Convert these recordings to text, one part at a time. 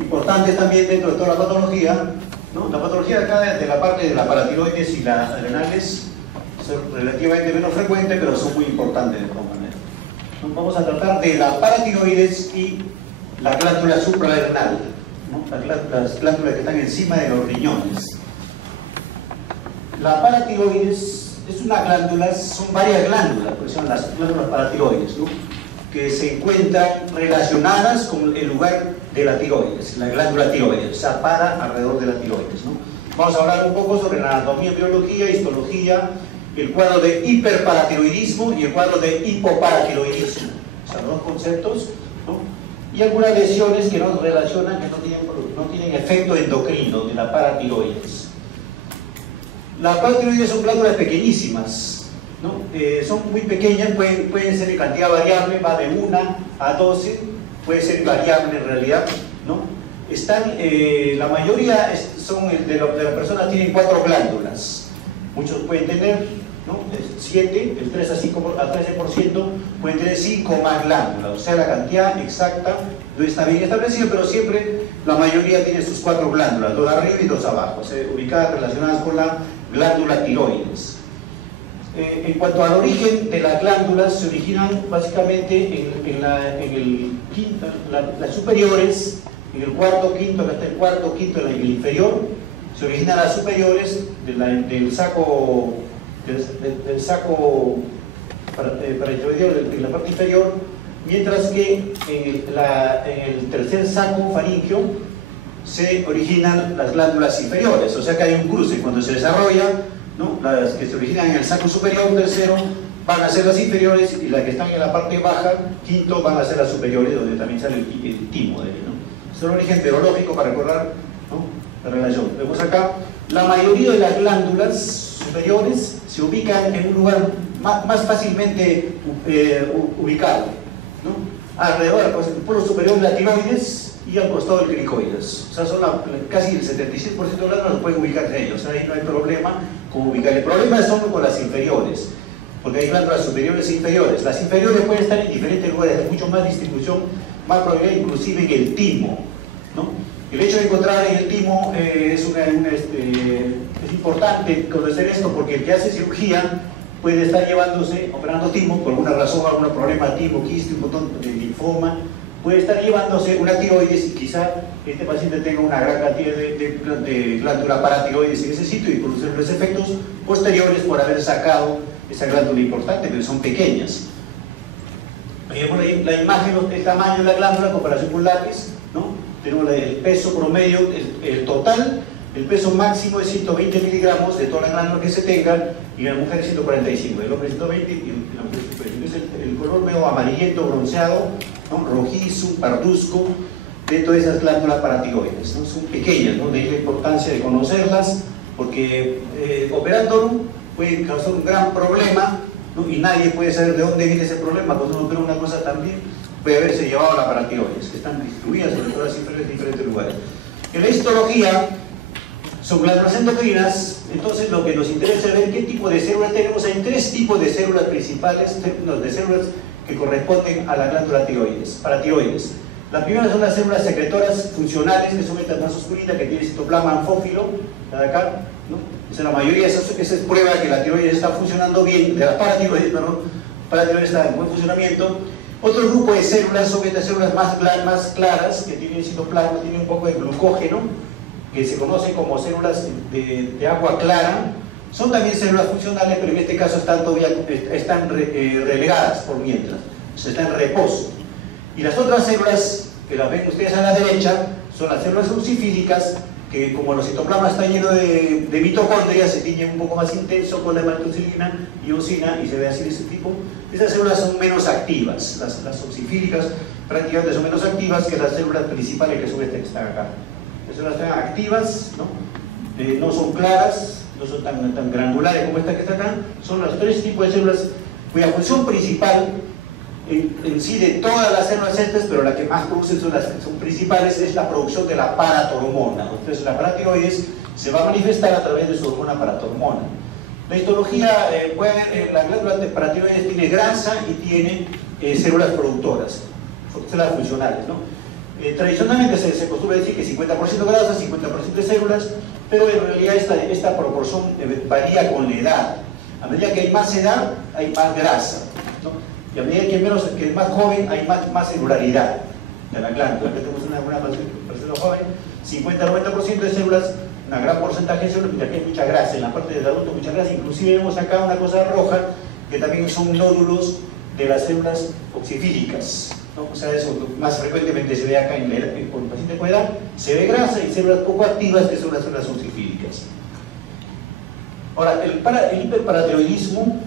importantes también dentro de toda la patología, ¿no? La patología acá de la parte de la paratiroides y las adrenales son relativamente menos frecuentes, pero son muy importantes de todas maneras. Vamos a tratar de la paratiroides y la glándula suprarrenal, ¿no? Las glándulas que están encima de los riñones. La paratiroides es una glándula, son varias glándulas, pues son las glándulas paratiroides, ¿no? Que se encuentran relacionadas con el lugar de la tiroides, la glándula tiroides, o sea, para alrededor de la tiroides, ¿no? Vamos a hablar un poco sobre la anatomía, biología, histología, el cuadro de hiperparatiroidismo y el cuadro de hipoparatiroidismo, o sea, dos conceptos, ¿no? Y algunas lesiones que nos relacionan, que no tienen efecto endocrino de la paratiroides. Las paratiroides son glándulas pequeñísimas, ¿no? Son muy pequeñas, pueden ser de cantidad variable, va de 1 a 12, puede ser variable en realidad, ¿no? La mayoría de las personas tienen 4 glándulas, muchos pueden tener, ¿no? 7, el 3 a 13% pueden tener 5 más glándulas, o sea, la cantidad exacta no está bien establecida, pero siempre la mayoría tiene sus 4 glándulas, 2 arriba y 2 abajo, o sea, ubicadas relacionadas con la glándula tiroides. En cuanto al origen de las glándulas, se originan básicamente las superiores, en el cuarto, quinto, hasta el cuarto, quinto, en el inferior, se originan las superiores del saco paratiroideo, en la parte inferior, mientras que en el tercer saco faríngeo se originan las glándulas inferiores, o sea que hay un cruce cuando se desarrolla, ¿no? Las que se originan en el saco superior tercero van a ser las inferiores y las que están en la parte baja, quinto, van a ser las superiores, donde también sale el timo de él, ¿no? Es un origen terológico para recordar, ¿no? La relación. Vemos acá, la mayoría de las glándulas superiores se ubican en un lugar más fácilmente ubicado, ¿no? Alrededor, pues, el polo superior de la tiroides y al costado del cricoides. O sea, son casi el 76% de glándulas lo pueden ubicar entre ellos. O sea, ahí no hay problema con ubicar. El problema es solo con las inferiores, porque hay glándulas superiores e inferiores. Las inferiores pueden estar en diferentes lugares, hay mucho más distribución, más probabilidad, inclusive en el timo, ¿no? El hecho de encontrar en el timo es importante conocer esto, porque el que hace cirugía puede estar operando timo por alguna razón, algún problema, timo, quiste, un botón de linfoma, puede estar llevándose una tiroides y quizá este paciente tenga una gran cantidad de glándula paratiroides en ese sitio y producir los efectos posteriores por haber sacado esa glándula importante, pero son pequeñas. Veamos la imagen del tamaño de la glándula en comparación con lápiz, ¿no? Tenemos el peso promedio, el total, el peso máximo es 120 miligramos de toda la glándula que se tenga, y en la mujer es 145, el hombre 120 y la mujer 145. Entonces el color medio amarillento, bronceado, ¿no? Rojizo, parduzco, de todas esas glándulas paratiroides, ¿no? Son pequeñas, ¿no? De ahí la importancia de conocerlas, porque operándolo puede causar un gran problema, ¿no? Y nadie puede saber de dónde viene ese problema. Cuando uno opera una cosa también puede haberse llevado a la paratiroides, que están distribuidas sobre todas las inferiores en diferentes lugares. En la histología son glándulas endocrinas, entonces lo que nos interesa es ver qué tipo de células tenemos. Hay 3 tipos de células principales, de células que corresponden a la glándula tiroides, paratiroides. La primera son las células secretoras funcionales, que son estas más oscuritas, que tienen citoplasma anfófilo, la de acá, ¿no? Esa es la mayoría, esa es prueba de que la tiroides está funcionando bien, de las paratiroides, perdón, paratiroides está en buen funcionamiento. Otro grupo de células son estas células más claras, que tienen citoplasma, tienen un poco de glucógeno, que se conocen como células de agua clara. Son también células funcionales, pero en este caso están relegadas por mientras, o sea, están en reposo. Y las otras células, que las ven ustedes a la derecha, son las células oxifílicas, que como los citoplasmas están llenos de mitocondrias, se tiñen un poco más intenso con la hematocilina y eosina, y se ve así de ese tipo. Estas células son menos activas, las oxifílicas prácticamente son menos activas que las células principales, que son estas que están acá. Las células están activas, ¿no? No son claras, no son tan granulares como esta que está acá. Son los 3 tipos de células cuya función principal en sí de todas las células estas, pero la que más producen son principales, es la producción de la paratormona. Entonces la paratiroides se va a manifestar a través de su hormona paratormona. La histología, la glándula paratiroides tiene grasa y tiene células productoras, células funcionales, ¿no? Tradicionalmente se acostumbra decir que 50% grasa, 50% de células, pero en realidad esta proporción varía con la edad. A medida que hay más edad, hay más grasa, ¿no? Y a medida que es más joven, hay más celularidad de la glándula. Que tenemos una persona joven, 50-90% de células, un gran porcentaje de células, mientras que hay mucha grasa. En la parte del adulto, mucha grasa. Inclusive vemos acá una cosa roja, que también son nódulos de las células oxifílicas, ¿no? O sea, eso más frecuentemente se ve acá con el paciente con edad, se ve grasa y células poco activas, que son las células oxifílicas. Ahora, el hiperparatiroidismo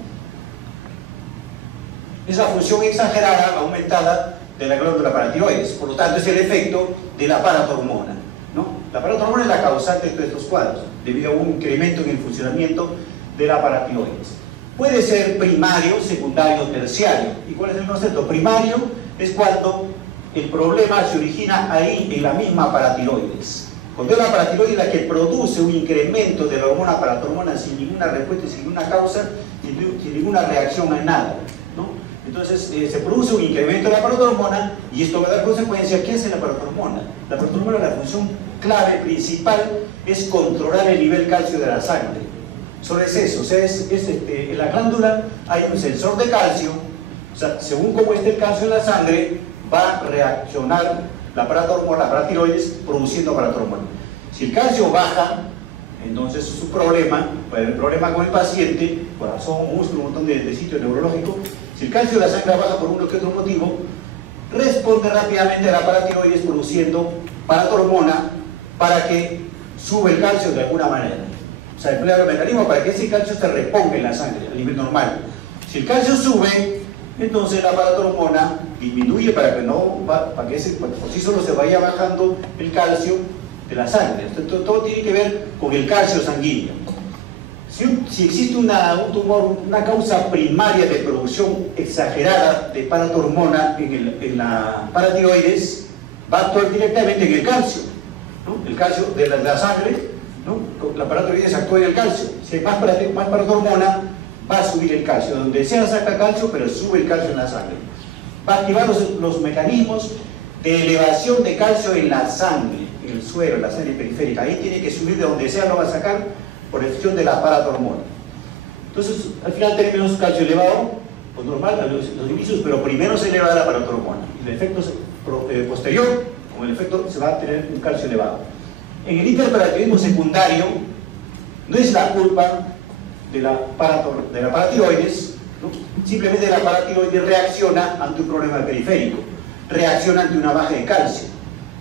es la función exagerada, aumentada de la glándula paratiroides, por lo tanto es el efecto de la paratormona, ¿no? La paratormona es la causante de todos estos cuadros, debido a un incremento en el funcionamiento de la paratiroides. Puede ser primario, secundario, terciario. ¿Y cuál es el concepto? Primario es cuando el problema se origina ahí, en la misma paratiroides. Cuando es la paratiroides la que produce un incremento de la hormona paratormona sin ninguna respuesta, sin ninguna causa, sin ninguna reacción a nada, ¿no? Entonces se produce un incremento de la paratormona y esto va a dar consecuencia. ¿Qué hace la paratormona? La paratormona, la función clave, principal, es controlar el nivel calcio de la sangre. Solo es eso, o sea, en la glándula hay un sensor de calcio, o sea, según cómo esté el calcio en la sangre, va a reaccionar la paratormona, la paratiroides, produciendo paratormona. Si el calcio baja, entonces es un problema, puede haber problema con el paciente, corazón, músculo, un montón de sitios neurológicos. Si el calcio de la sangre baja por uno que otro motivo, responde rápidamente a la paratiroides produciendo paratormona para que sube el calcio de alguna manera. O sea, emplea el mecanismo para que ese calcio se reponga en la sangre a nivel normal. Si el calcio sube, entonces la paratormona disminuye para que por sí solo se vaya bajando el calcio de la sangre. Entonces, todo tiene que ver con el calcio sanguíneo. Si existe un tumor, una causa primaria de producción exagerada de paratormona en la paratiroides, va a actuar directamente en el calcio, ¿no? El calcio de la sangre, ¿no? La paratiroides actúa en el calcio. Si hay más paratormona, va a subir el calcio. Donde sea saca calcio, pero sube el calcio en la sangre. Va a activar los mecanismos de elevación de calcio en la sangre, en el suero, en la sangre periférica. Ahí tiene que subir, de donde sea lo va a sacar por efecto de la paratormona. Entonces, al final tenemos calcio elevado, pues normal, los inicios, pero primero se eleva la paratormona. Y el efecto posterior, con el efecto, se va a tener un calcio elevado. En el hiperparatiroidismo secundario, no es la culpa de la paratiroides, ¿no? Simplemente la paratiroides reacciona ante un problema periférico, reacciona ante una baja de calcio.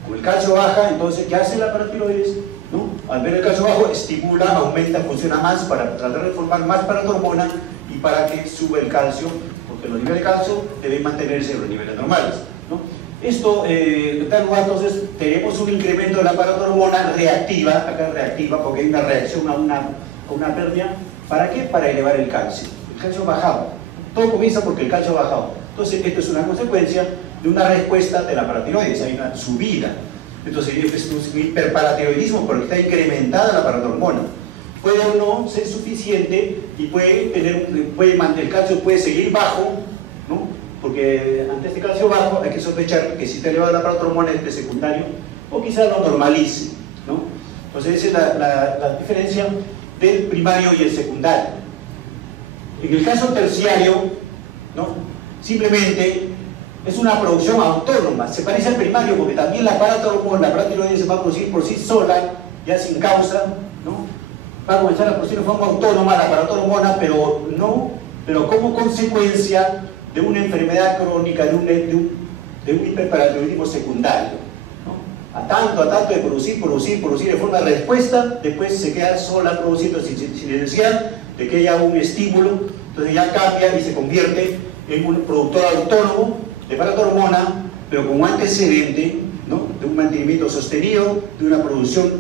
Como el calcio baja, entonces, ¿qué hace la paratiroides? ¿No? Al ver el calcio bajo, estimula, aumenta, funciona más para tratar de formar más paratormona y para que suba el calcio, porque los niveles de calcio deben mantenerse en los niveles normales, ¿no? Esto, en tal lugar, entonces, tenemos un incremento de la paratormona reactiva, acá reactiva, porque hay una reacción a una pérdida. ¿Para qué? Para elevar el calcio. El calcio bajado. Todo comienza porque el calcio ha bajado. Entonces, esto es una consecuencia de una respuesta de la paratiroides, hay una subida. Entonces, es un hiperparatiroidismo porque está incrementada la paratormona. Puede o no ser suficiente y el calcio puede seguir bajo, ¿no? Porque ante este calcio bajo hay que sospechar que si está elevada la paratormona es de secundario o quizás lo normalice, ¿no? Entonces esa es la diferencia del primario y el secundario. En el caso terciario, ¿no? Simplemente es una producción autónoma, se parece al primario porque también la paratiroides se va a producir por sí sola, ya sin causa, ¿no? Va a comenzar a producir de forma autónoma la paratormona, pero como consecuencia de una enfermedad crónica, de un hiperparatiroidismo secundario, ¿no? A tanto de producir de forma de respuesta, después se queda sola produciendo sin necesidad de que haya un estímulo, entonces ya cambia y se convierte en un productor autónomo de paratormona, pero como antecedente, ¿no? De un mantenimiento sostenido, de una producción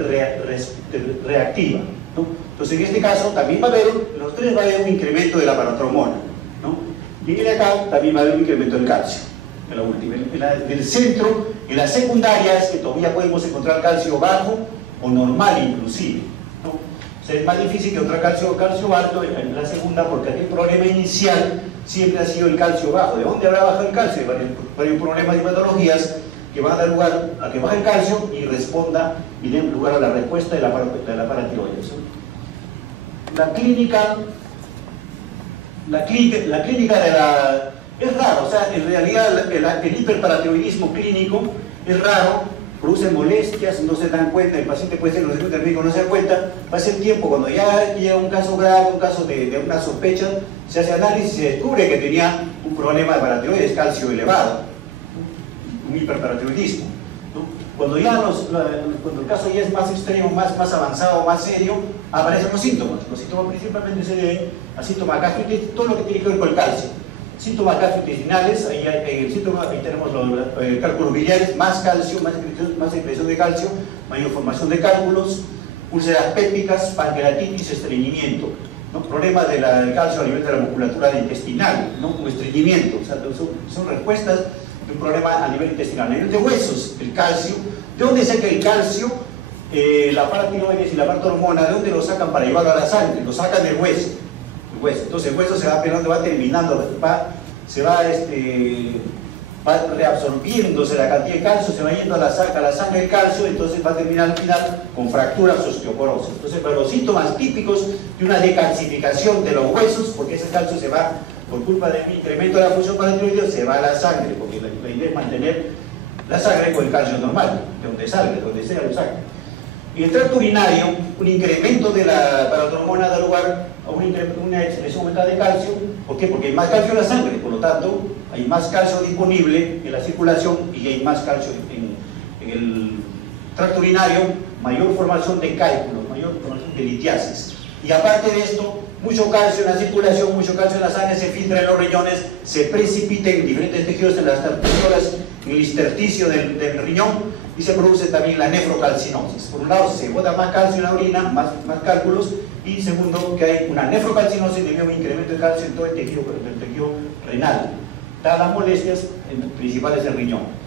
reactiva, ¿no? Entonces en este caso también va a haber, en los tres va a haber un incremento de la paratormona, ¿no? Y en acá también va a haber un incremento del calcio, en la última. En el centro, en las secundarias, que todavía podemos encontrar calcio bajo o normal inclusive, ¿no? O sea, es más difícil que encontrar calcio alto en la segunda, porque aquí el problema inicial siempre ha sido el calcio bajo. ¿De dónde habrá bajado el calcio? Hay varios problemas y patologías que van a dar lugar a que baje el calcio y responda y dé lugar a la respuesta de la paratiroides. La clínica de la... es raro, o sea, en realidad el hiperparatiroidismo clínico es raro, produce molestias, no se dan cuenta, el paciente puede ser, el médico no se da cuenta, pasa el tiempo, cuando ya llega un caso grave, un caso de una sospecha, se hace análisis y se descubre que tenía un problema de paratiroides, calcio elevado, un hiperparatiroidismo. Cuando el caso ya es más extremo, más avanzado, más serio, aparecen los síntomas. Los síntomas principalmente se deben a síntomas gastrointestinales, todo lo que tiene que ver con el calcio. Síntomas gastrointestinales, ahí tenemos los cálculos biliares, más calcio, más secreción de calcio, mayor formación de cálculos, úlceras pépticas, pancreatitis, estreñimiento, ¿no? Problemas del calcio a nivel de la musculatura intestinal, ¿no? Un estreñimiento, o sea, son respuestas de un problema a nivel intestinal. A nivel de huesos, el calcio, ¿de dónde saca el calcio? La paratiroides y la paratormona, ¿de dónde lo sacan para llevarlo a la sangre? Lo sacan del hueso. Entonces el hueso se va pelando, va terminando, va reabsorbiéndose la cantidad de calcio, se va yendo a la sangre el calcio, entonces va a terminar al final con fracturas osteoporosas. Entonces, para los síntomas típicos de una decalcificación de los huesos, porque ese calcio se va, por culpa del incremento de la función paratiroidea, se va a la sangre, porque la idea es mantener la sangre con el calcio normal, de donde salga, de donde sea lo saca. En el tracto urinario, un incremento de la paratormona da lugar a una excreción aumentada de calcio. ¿Por qué? Porque hay más calcio en la sangre, por lo tanto, hay más calcio disponible en la circulación y hay más calcio en el tracto urinario, mayor formación de cálculos, mayor formación de litiasis. Y aparte de esto, mucho calcio en la circulación, mucho calcio en la sangre, se filtra en los riñones, se precipita en diferentes tejidos, en las arteriolas, en el intersticio del riñón, y se produce también la nefrocalcinosis. Por un lado, se bota más calcio en la orina, más cálculos, y segundo, que hay una nefrocalcinosis debido a un incremento de calcio en todo el tejido renal. Dadas las molestias principales del riñón.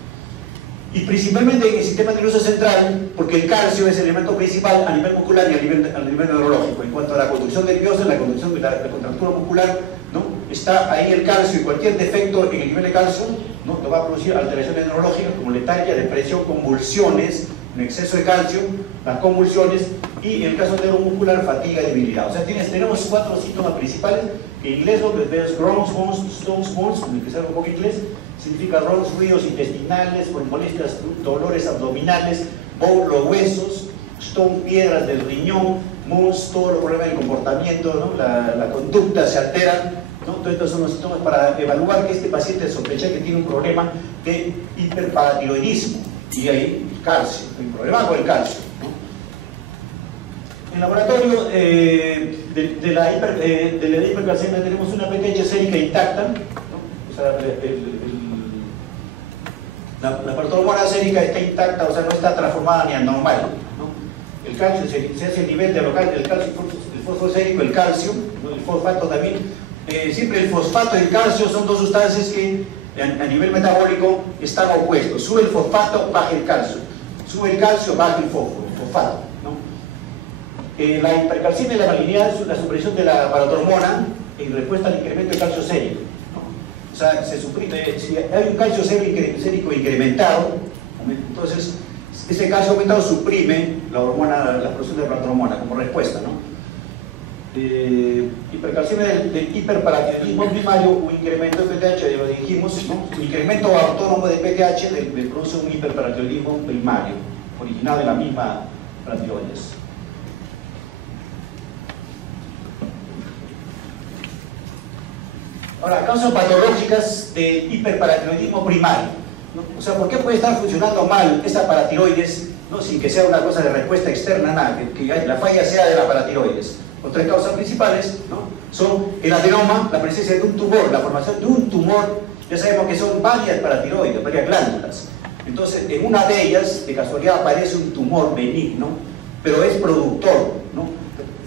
Y principalmente en el sistema nervioso central, porque el calcio es el elemento principal a nivel muscular y a nivel neurológico. En cuanto a la conducción nerviosa, la conducción de la contractura muscular, ¿no? Está ahí el calcio, y cualquier defecto en el nivel de calcio, ¿no? Te va a producir alteraciones neurológicas como letargia, depresión, convulsiones, un exceso de calcio, las convulsiones, y en el caso neuromuscular, fatiga y debilidad. O sea, tenemos 4 síntomas principales, que en inglés lo que ves Crohn's, Stone's Bones, que sabe un poco inglés, significa ruidos intestinales, molestias, dolores abdominales, los huesos, Stone, piedras del riñón, Bones, todos los problemas del comportamiento, ¿no? la conducta se altera, ¿no? Todos estos son los síntomas para evaluar que este paciente sospecha que tiene un problema de hiperparatiroidismo, y hay calcio, hay un problema con el calcio, ¿no? En el laboratorio de la hipercalcemia tenemos una PTH sérica intacta, ¿no? O sea, la paratormona sérica está intacta, o sea, no está transformada ni anormal, ¿no? El calcio se hace el nivel de local, el calcio, el fósforo sérico, el calcio, ¿no? El fosfato también. Siempre el fosfato y el calcio son dos sustancias que a nivel metabólico están opuestos. Sube el fosfato, baja el calcio. Sube el calcio, baja el fosfato, ¿no? La hipercalcemia y la malignidad es la supresión de la paratormona en respuesta al incremento de calcio sérico, ¿no? O sea, se suprime, si hay un calcio sérico incrementado, entonces ese calcio aumentado suprime la producción de la paratormona como respuesta, ¿no? Hipercalcemia del hiperparatiroidismo primario, un incremento de PTH, ya lo dijimos, ¿no? Un incremento autónomo de PTH produce un hiperparatiroidismo primario, originado de la misma paratiroides. Ahora, causas patológicas de hiperparatiroidismo primario, ¿no? O sea, ¿por qué puede estar funcionando mal esta paratiroides, ¿no? Sin que sea una cosa de respuesta externa, nada, que la falla sea de la paratiroides? Las 3 causas principales, ¿no? Son el adenoma, la presencia de un tumor, la formación de un tumor. Ya sabemos que son varias paratiroides, varias glándulas. Entonces, en una de ellas, de casualidad, aparece un tumor benigno, pero es productor, ¿no?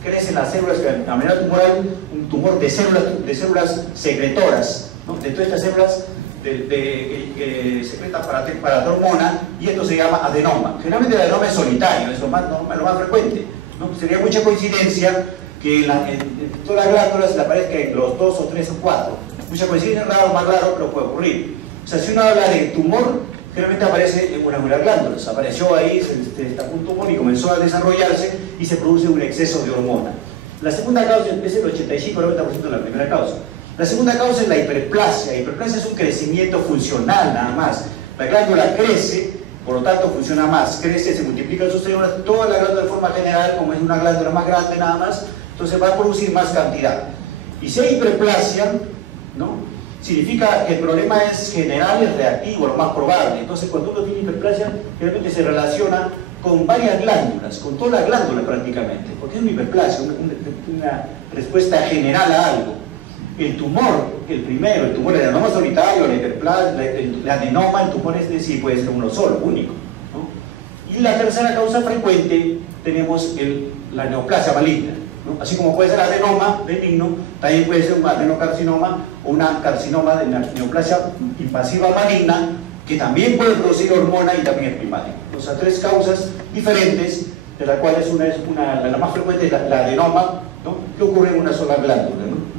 Crecen las células, de manera tumoral, un tumor de células secretoras, ¿no? De todas estas células que secretan paratormona, y esto se llama adenoma. Generalmente el adenoma es solitario, es lo más frecuente, ¿no? Sería mucha coincidencia que en todas las glándulas le aparezcan los 2 o 3 o 4. Mucha coincidencia, raro, más raro, pero puede ocurrir. O sea, si uno habla de tumor generalmente aparece en una de las glándulas. Apareció ahí, se destacó un tumor y comenzó a desarrollarse y se produce un exceso de hormona. La segunda causa es el 85-90% de la primera causa. La segunda causa es la hiperplasia. La hiperplasia es un crecimiento funcional nada más. La glándula crece, por lo tanto funciona más, crece, se multiplica en sus células, toda la glándula de forma general, como es una glándula más grande nada más, entonces va a producir más cantidad. Y si hay hiperplasia, ¿no?, significa que el problema es general, es reactivo, lo más probable. Entonces cuando uno tiene hiperplasia, realmente se relaciona con varias glándulas, con toda la glándula prácticamente, porque es una hiperplasia, una respuesta general a algo. El tumor, el tumor, el adenoma solitario, la hiperplasia, el adenoma, el tumor sí puede ser uno solo, único, ¿no? Y la tercera causa frecuente tenemos la neoplasia maligna, ¿no? Así como puede ser adenoma benigno, también puede ser un adenocarcinoma o una carcinoma de neoplasia invasiva maligna, que también puede producir hormona y también es primática. O sea, tres causas diferentes, de las cuales la más frecuente es la adenoma, ¿no?, que ocurre en una sola glándula, ¿no?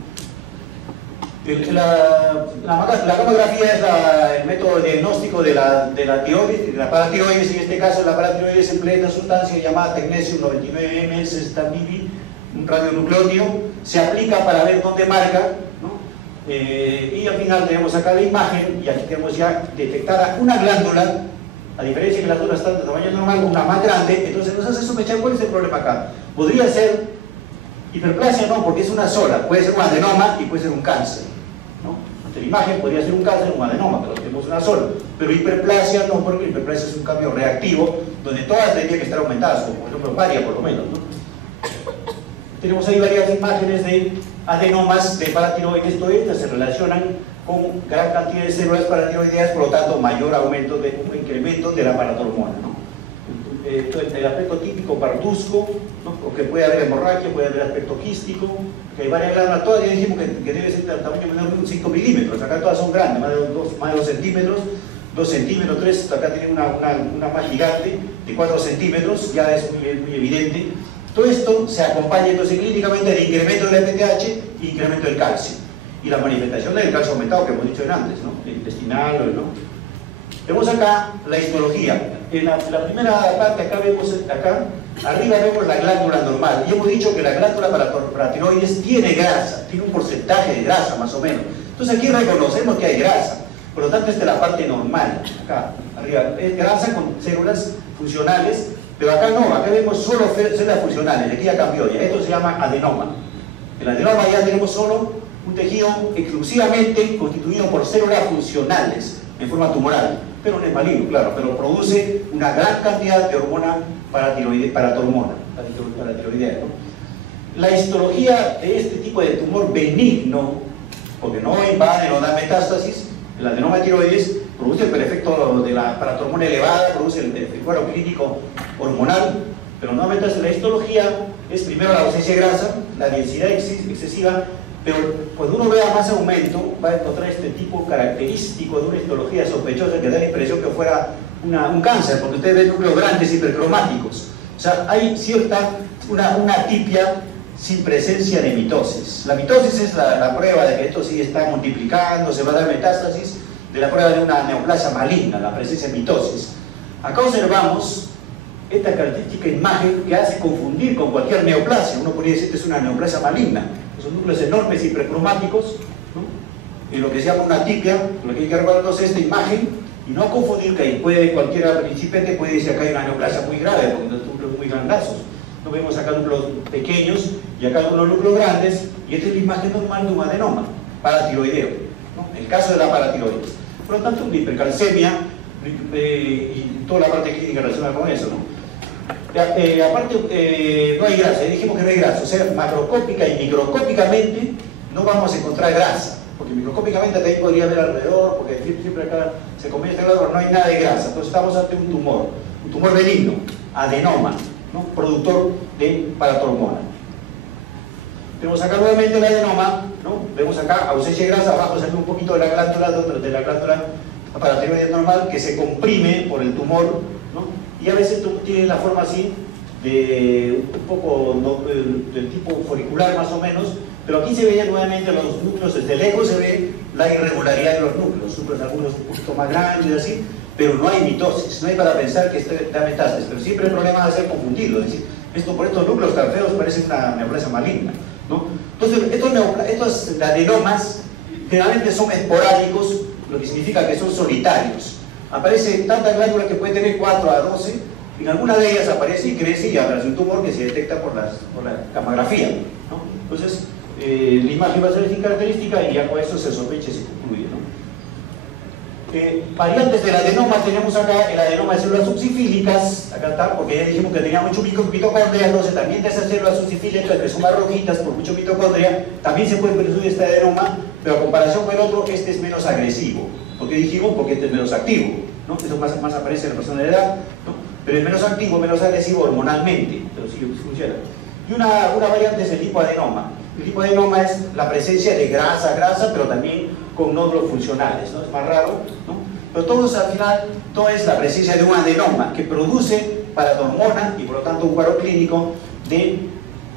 La mamografía es el método diagnóstico de la tiroides, de la paratiroides. En este caso la paratiroides emplea una sustancia llamada Tecnetium 99-MS, Stabivi, un radionucleótido, se aplica para ver dónde marca, ¿no? Y al final tenemos acá la imagen y aquí tenemos ya detectada una glándula, a diferencia de que las glándulas están de tamaño normal, una más grande. Entonces nos hace sospechar cuál es el problema acá. Podría ser hiperplasia, no, porque es una sola, puede ser un adenoma y puede ser un cáncer, ¿no? Ante la imagen podría ser un cáncer o un adenoma, pero tenemos una sola. Pero hiperplasia no, porque hiperplasia es un cambio reactivo donde todas tendrían que estar aumentadas, como por ejemplo varias por lo menos, ¿no? Tenemos ahí varias imágenes de adenomas de paratiroides. Todas estas se relacionan con gran cantidad de células paratiroideas, por lo tanto mayor aumento un incremento de la paratormona, ¿no? El aspecto típico parduzco, ¿no?, porque puede haber hemorragia, puede haber aspecto quístico, que hay varias glándulas, todas ya dijimos que debe ser de tamaño menor de 5 milímetros, acá todas son grandes, más de 2 centímetros, 2 centímetros, 3, acá tiene una más gigante de 4 centímetros, ya es muy evidente. Todo esto se acompaña entonces clínicamente del incremento del FTH y incremento del calcio, y la manifestación del calcio aumentado que hemos dicho antes, ¿no?, el intestinal, ¿no? Vemos acá la histología. En la primera parte acá arriba vemos la glándula normal, y hemos dicho que la glándula paratiroides tiene grasa, tiene un porcentaje de grasa más o menos. Entonces aquí reconocemos que hay grasa, por lo tanto esta es la parte normal, acá arriba, es grasa con células funcionales, pero acá no, acá vemos solo células funcionales, aquí ya cambió, ya esto se llama adenoma. En el adenoma ya tenemos solo un tejido exclusivamente constituido por células funcionales en forma tumoral, pero no es maligno, claro, pero produce una gran cantidad de hormona paratiroidea, ¿no? La histología de este tipo de tumor benigno, porque no invade, no da metástasis, el adenoma tiroides produce el efecto de la paratormona elevada, produce el cuadro clínico hormonal, pero no metástasis. La histología es primero la ausencia de grasa, la densidad excesiva, pero cuando uno vea más aumento va a encontrar este tipo característico de una histología sospechosa que da la impresión que fuera un cáncer, porque ustedes ven núcleos grandes hipercromáticos. O sea, hay una atipia sin presencia de mitosis. La mitosis es la prueba de que esto sí está multiplicando, se va a dar metástasis, de la prueba de una neoplasia maligna, la presencia de mitosis. Acá observamos esta característica imagen que hace confundir con cualquier neoplasia. Uno podría decir que es una neoplasia maligna. Son núcleos enormes hipercromáticos, ¿no?, y lo que se llama una atipia. Lo que hay que recordar es esta imagen y no confundir que cualquiera principiante puede decir acá hay una neoplasia muy grave, porque los núcleos muy grandazos. No vemos acá núcleos pequeños y acá unos núcleos grandes, y esta es la imagen normal de un adenoma paratiroideo, ¿no?, el caso de la paratiroides. Por lo tanto, una hipercalcemia y toda la parte clínica relacionada con eso, ¿no? Aparte, no hay grasa, dijimos que no hay grasa, o sea, macroscópica y microscópicamente no vamos a encontrar grasa, porque microscópicamente también podría haber alrededor, porque siempre acá se comienza a hablar, no hay nada de grasa. Entonces estamos ante un tumor benigno, adenoma, ¿no?, productor de paratormona. Tenemos acá nuevamente el adenoma, ¿no?, vemos acá ausencia de grasa, abajo sale un poquito de la glándula paratiroides normal que se comprime por el tumor, ¿no?, y a veces tiene la forma así, de un poco del tipo folicular más o menos, pero aquí se veían nuevamente los núcleos, desde lejos se ve la irregularidad de los núcleos, algunos un poquito más grandes así, pero no hay mitosis, no hay para pensar que da metástasis, pero siempre el problema va a ser confundirlo, es decir, por estos núcleos tan feos parece una neoplasia maligna, ¿no? Entonces, estos adenomas generalmente son esporádicos, lo que significa que son solitarios. Aparece tanta glándula que puede tener 4 a 12, en alguna de ellas aparece y crece y aparece un tumor que se detecta por la camografía, ¿no? Entonces, la imagen va a ser sin característica y ya con eso se sospecha y se concluye, ¿no? Variantes del adenoma tenemos acá el adenoma de células succifílicas, acá está, porque ya dijimos que tenía mucho mitocondria, entonces también de esas células succifílicas que son más rojitas por mucho mitocondria, también se puede producir este adenoma, pero a comparación con el otro, este es menos agresivo. ¿Por qué dijimos? Porque este es menos activo, ¿no? Eso más aparece en la persona de edad, ¿no? Pero es menos activo, menos agresivo hormonalmente, pero sí funciona. Y una variante es el lipoadenoma. El lipoadenoma es la presencia de grasa, pero también con nódulos funcionales, ¿no? Es más raro, ¿no? Pero todos al final, todo es la presencia de un adenoma que produce paratormona y por lo tanto un cuadro clínico de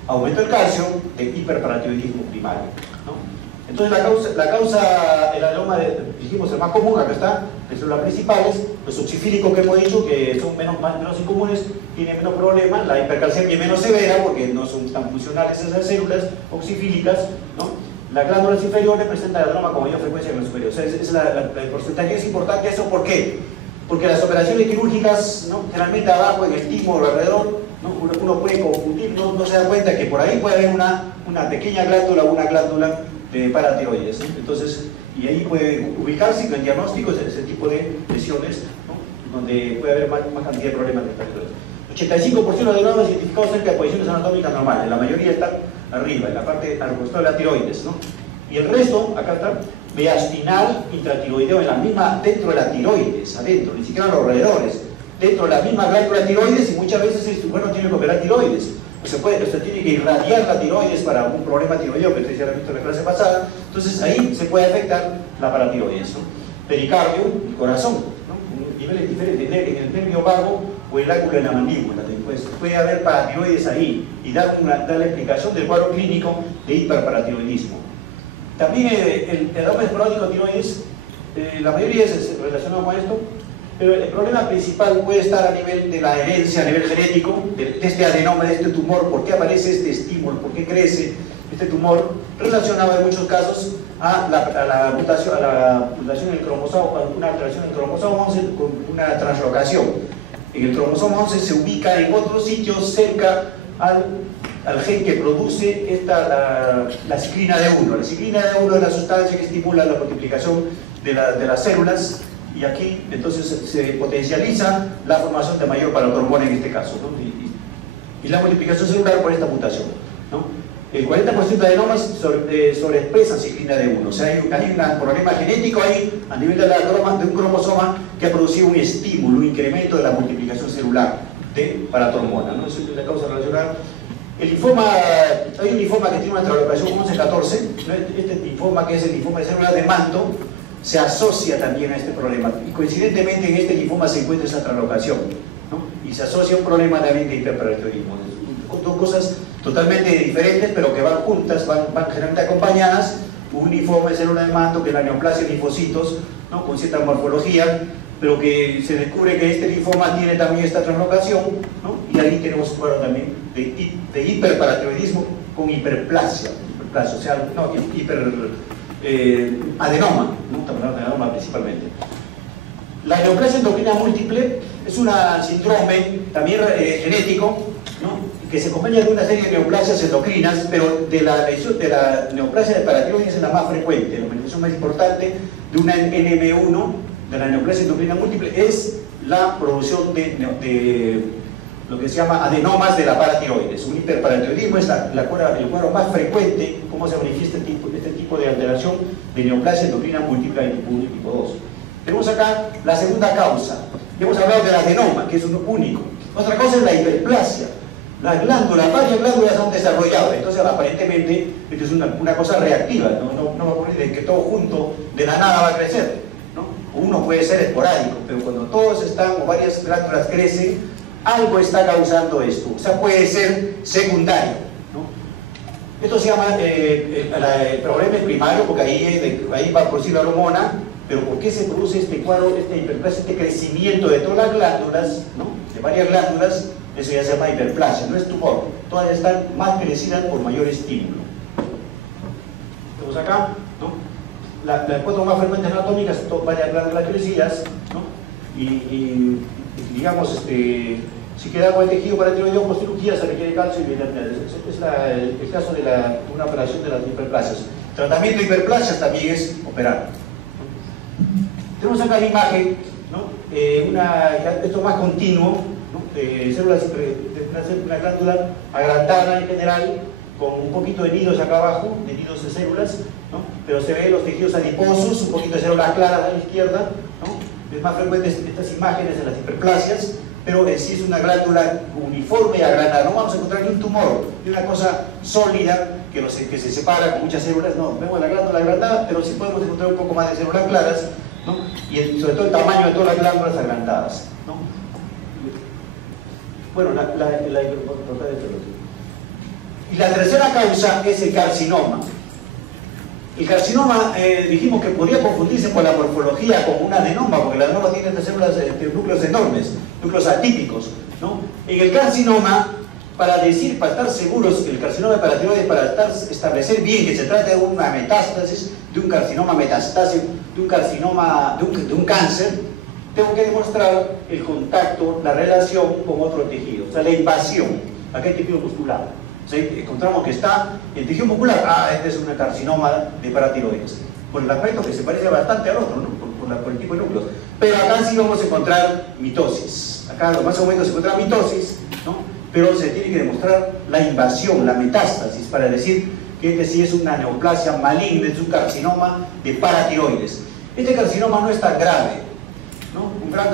aumento del calcio, de hiperparatiroidismo primario, ¿no? Entonces la causa del adenoma, dijimos el más común, acá está, de células principales, los succifílicos que hemos dicho que son menos incomunes, tienen menos problemas, la hipercalcemia es menos severa porque no son tan funcionales esas células oxifílicas, ¿no? Las glándulas inferiores presentan el adenoma con mayor frecuencia que las superiores. O sea, el porcentaje es importante. ¿Eso por qué? Porque las operaciones quirúrgicas, ¿no? Generalmente abajo en el timo o alrededor, ¿no? uno puede confundir, no se da cuenta que por ahí puede haber una pequeña glándula o una glándula de paratiroides, ¿no? Entonces, y ahí puede ubicarse con diagnósticos de ese tipo de lesiones, ¿no? Donde puede haber más cantidad de problemas de paratiroides. 85% de adenomas identificados cerca de posiciones anatómicas normales, la mayoría están arriba, en la parte al costado de la tiroides, ¿no? Y el resto, acá está, mediastinal, intratiroideo, dentro de la tiroides, adentro, ni siquiera en los alrededores, dentro de la misma glándula tiroides, y muchas veces el cirujano tiene que operar tiroides. Se tiene que irradiar la tiroides para un problema tiroideo que ustedes ya lo han visto en la clase pasada, entonces ahí se puede afectar la paratiroides, ¿no? Pericardio y corazón, ¿no? Niveles diferentes, en el nervio vago o el áculo de la mandíbula, pues puede haber paratiroides ahí y dar la explicación del cuadro clínico de hiperparatiroidismo. También el adenoma esporádico tiroides, la mayoría es relacionado con esto, pero el problema principal puede estar a nivel de la herencia, a nivel genético, de este adenoma, de este tumor, por qué aparece este estímulo, por qué crece este tumor, relacionado en muchos casos a la mutación en el cromosoma, una alteración en el cromosoma 11 con una translocación. En el cromosoma 11 se ubica en otro sitio cerca al gen que produce la ciclina D1. La ciclina D1 es la sustancia que estimula la multiplicación de las células, y aquí entonces se potencializa la formación de mayor paratormona en este caso, ¿no? y la multiplicación celular por esta mutación, ¿no? El 40% de adenomas sobreexpresan ciclina D1, o sea, hay un problema genético ahí a nivel de un cromosoma que ha producido un estímulo, un incremento de la multiplicación celular de paratormona, ¿no? Eso es la causa relacionada. El linfoma, hay un linfoma que tiene una translocación 11-14, este linfoma, que es el linfoma de células de manto, se asocia también a este problema, y coincidentemente en este linfoma se encuentra esa translocación, ¿no? Y se asocia a un problema también de hiperparatiroidismo. Dos cosas totalmente diferentes, pero que van juntas, van generalmente acompañadas. Un linfoma de células de manto, que es la neoplasia de linfocitos, ¿no? Con cierta morfología, pero que se descubre que este linfoma tiene también esta translocación, ¿no? Y ahí tenemos un cuadro también de hiperparatiroidismo con hiperplasia, o sea, no, adenoma, ¿no? Estamos hablando de adenoma principalmente. La neoplasia endocrina múltiple es un síndrome también genético, ¿no? Que se acompaña de una serie de neoplasias endocrinas, pero de la neoplasia de paratiroides es la más frecuente. La manifestación más importante de una NM1, de la neoplasia endocrina múltiple, es la producción de lo que se llama adenomas de la paratiroides. Un hiperparatiroidismo es el cuadro más frecuente, cómo se manifiesta este tipo de alteración de neoplasia endocrina múltiple de tipo 1 y tipo 2. Tenemos acá la segunda causa. Ya hemos hablado del adenoma, que es uno único. Otra cosa es la hiperplasia. Las glándulas, varias glándulas han desarrollado, entonces aparentemente esto es una cosa reactiva, no va a poner de que todo junto de la nada va a crecer, ¿no? Uno puede ser esporádico, pero cuando todos están o varias glándulas crecen, algo está causando esto, o sea, puede ser secundario, ¿no? Esto se llama el problema primario, porque ahí va a producir la hormona, Pero ¿por qué se produce este cuadro, esta hiperplasia, este crecimiento de todas las glándulas, ¿no? De varias glándulas? Eso ya se llama hiperplasia, no es tumor. Todas están más crecidas por mayor estímulo. Estamos acá, ¿no? Las cuatro más frecuentes anatómicas son varias glándulas crecidas, ¿no? Y digamos, si queda algo de tejido paratiroideo por cirugía, se requiere calcio y vitamina D. Es el caso de una operación de las hiperplasias. Tratamiento de hiperplasias también es operar. Tenemos acá la imagen, ¿no? Esto más continuo, ¿no? De células, de una glándula agrandada en general, con un poquito de nidos acá abajo, de nidos de células, ¿no? Pero se ven los tejidos adiposos, un poquito de células claras a la izquierda, ¿no? Es más frecuente estas imágenes en las hiperplasias, pero en sí es una glándula uniforme y agrandada. No vamos a encontrar ni un tumor, ni una cosa sólida que se separa con muchas células. No, vemos la glándula agrandada, pero sí podemos encontrar un poco más de células claras, ¿no? Y sobre todo el tamaño de todas las glándulas agrandadas, ¿no? Bueno, y la tercera causa es el carcinoma. El carcinoma, dijimos que podría confundirse por la morfología con un adenoma, porque el adenoma tiene estas células, núcleos enormes, núcleos atípicos, ¿no? En el carcinoma, para estar seguros que el carcinoma de paratiroides, para establecer bien que se trata de una metástasis, de un carcinoma metastásico, de un carcinoma, de un cáncer, tengo que demostrar el contacto, la relación con otro tejido, o sea, la invasión. Aquí hay tejido muscular. O sea, encontramos que está el tejido muscular, este es un carcinoma de paratiroides, por el aspecto que se parece bastante al otro, ¿no? por el tipo de núcleos. Pero acá sí vamos a encontrar mitosis. Acá más o menos se encuentra mitosis, ¿no? Pero se tiene que demostrar la invasión, la metástasis, para decir que este sí es una neoplasia maligna, es un carcinoma de paratiroides. Este carcinoma no es tan grave, ¿no? Un gran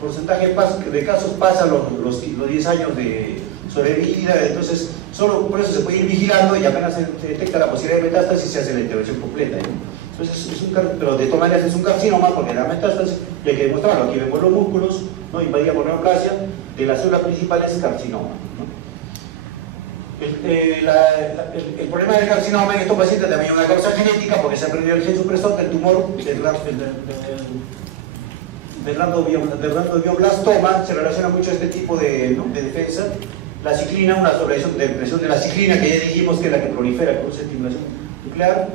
porcentaje de casos pasa los 10 años de sobrevida, entonces solo por eso se puede ir vigilando y apenas se detecta la posibilidad de metástasis se hace la intervención completa, ¿no? Entonces pero de todas maneras es un carcinoma porque da metástasis y hay que demostrarlo. Aquí vemos los músculos, ¿no? Invadida por neoplasia, de la célula principal es carcinoma, ¿no? El problema del carcinoma en estos pacientes también es una causa genética porque se ha perdido el gen supresor del tumor del rhabdomyoblastoma. Se relaciona mucho a este tipo de defensa. La ciclina, una sobreexpresión de la ciclina, que ya dijimos que es la que prolifera, que produce estimulación nuclear,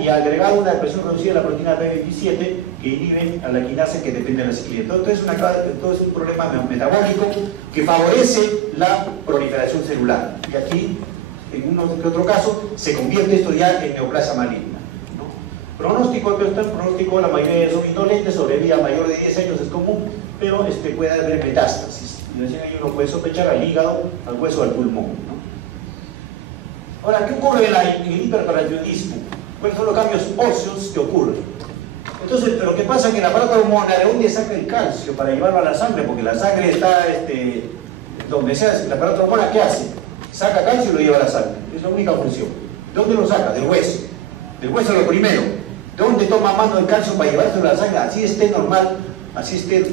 y agregado una expresión reducida de la proteína P27 que inhibe a la quinasa que depende de la ciclina. Entonces es un problema metabólico que favorece la proliferación celular. Y aquí, en uno que otro caso, se convierte esto ya en neoplasia maligna, ¿no? Pronóstico, la mayoría son indolentes, sobrevida mayor de 10 años es común, pero puede haber metástasis. Y recién ahí uno puede sospechar al hígado, al hueso, al pulmón, ¿no? Ahora, ¿qué ocurre en el hiperparatiroidismo? ¿Cuáles son los cambios óseos que ocurren? Entonces, pero ¿qué pasa? Que el aparato hormonal, ¿de dónde saca el calcio para llevarlo a la sangre? Porque la sangre está, donde sea, el aparato hormonal, ¿qué hace? Saca calcio y lo lleva a la sangre. Es la única función. ¿De dónde lo saca? Del hueso. Del hueso lo primero. ¿De dónde toma mano el calcio para llevárselo a la sangre? Así esté normal, así esté,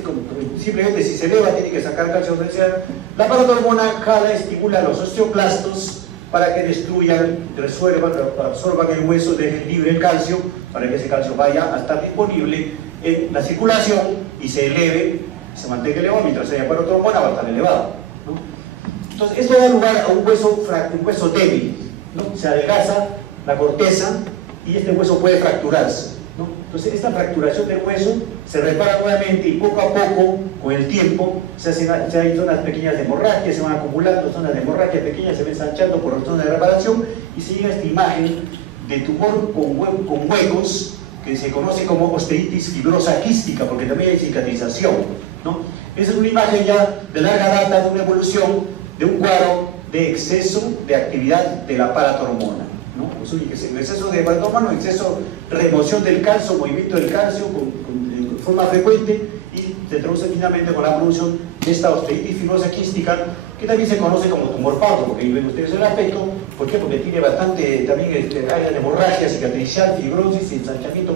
simplemente si se eleva tiene que sacar calcio donde sea. El aparato hormonal jala, estimula a los osteoclastos para que destruyan, resuelvan, absorban el hueso, dejen libre el calcio, para que ese calcio vaya a estar disponible en la circulación y se eleve, se mantenga elevado, mientras haya aparato hormonal va a estar elevado, ¿no? Entonces, esto da lugar a un hueso débil, ¿no? Se adelgaza la corteza y este hueso puede fracturarse, ¿no? Entonces, esta fracturación del hueso se repara nuevamente y poco a poco, con el tiempo, hay zonas pequeñas de hemorragia, se van acumulando zonas de hemorragia pequeñas, se ven ensanchando por las zonas de reparación y se llega a esta imagen de tumor con huecos que se conoce como osteitis fibrosa quística, porque también hay cicatrización, ¿no? Esa es una imagen ya de larga data de una evolución de un cuadro de exceso de actividad del aparato hormonal, ¿no? Pues un exceso de aparato hormonal, exceso de remoción del calcio, movimiento del calcio de forma frecuente, y se traduce finalmente con la producción de esta osteitis fibrosa quística, que también se conoce como tumor pauso, porque ahí ven ustedes el aspecto. ¿Por qué? Porque tiene bastante también área de hemorragia, cicatricial, fibrosis, ensanchamiento,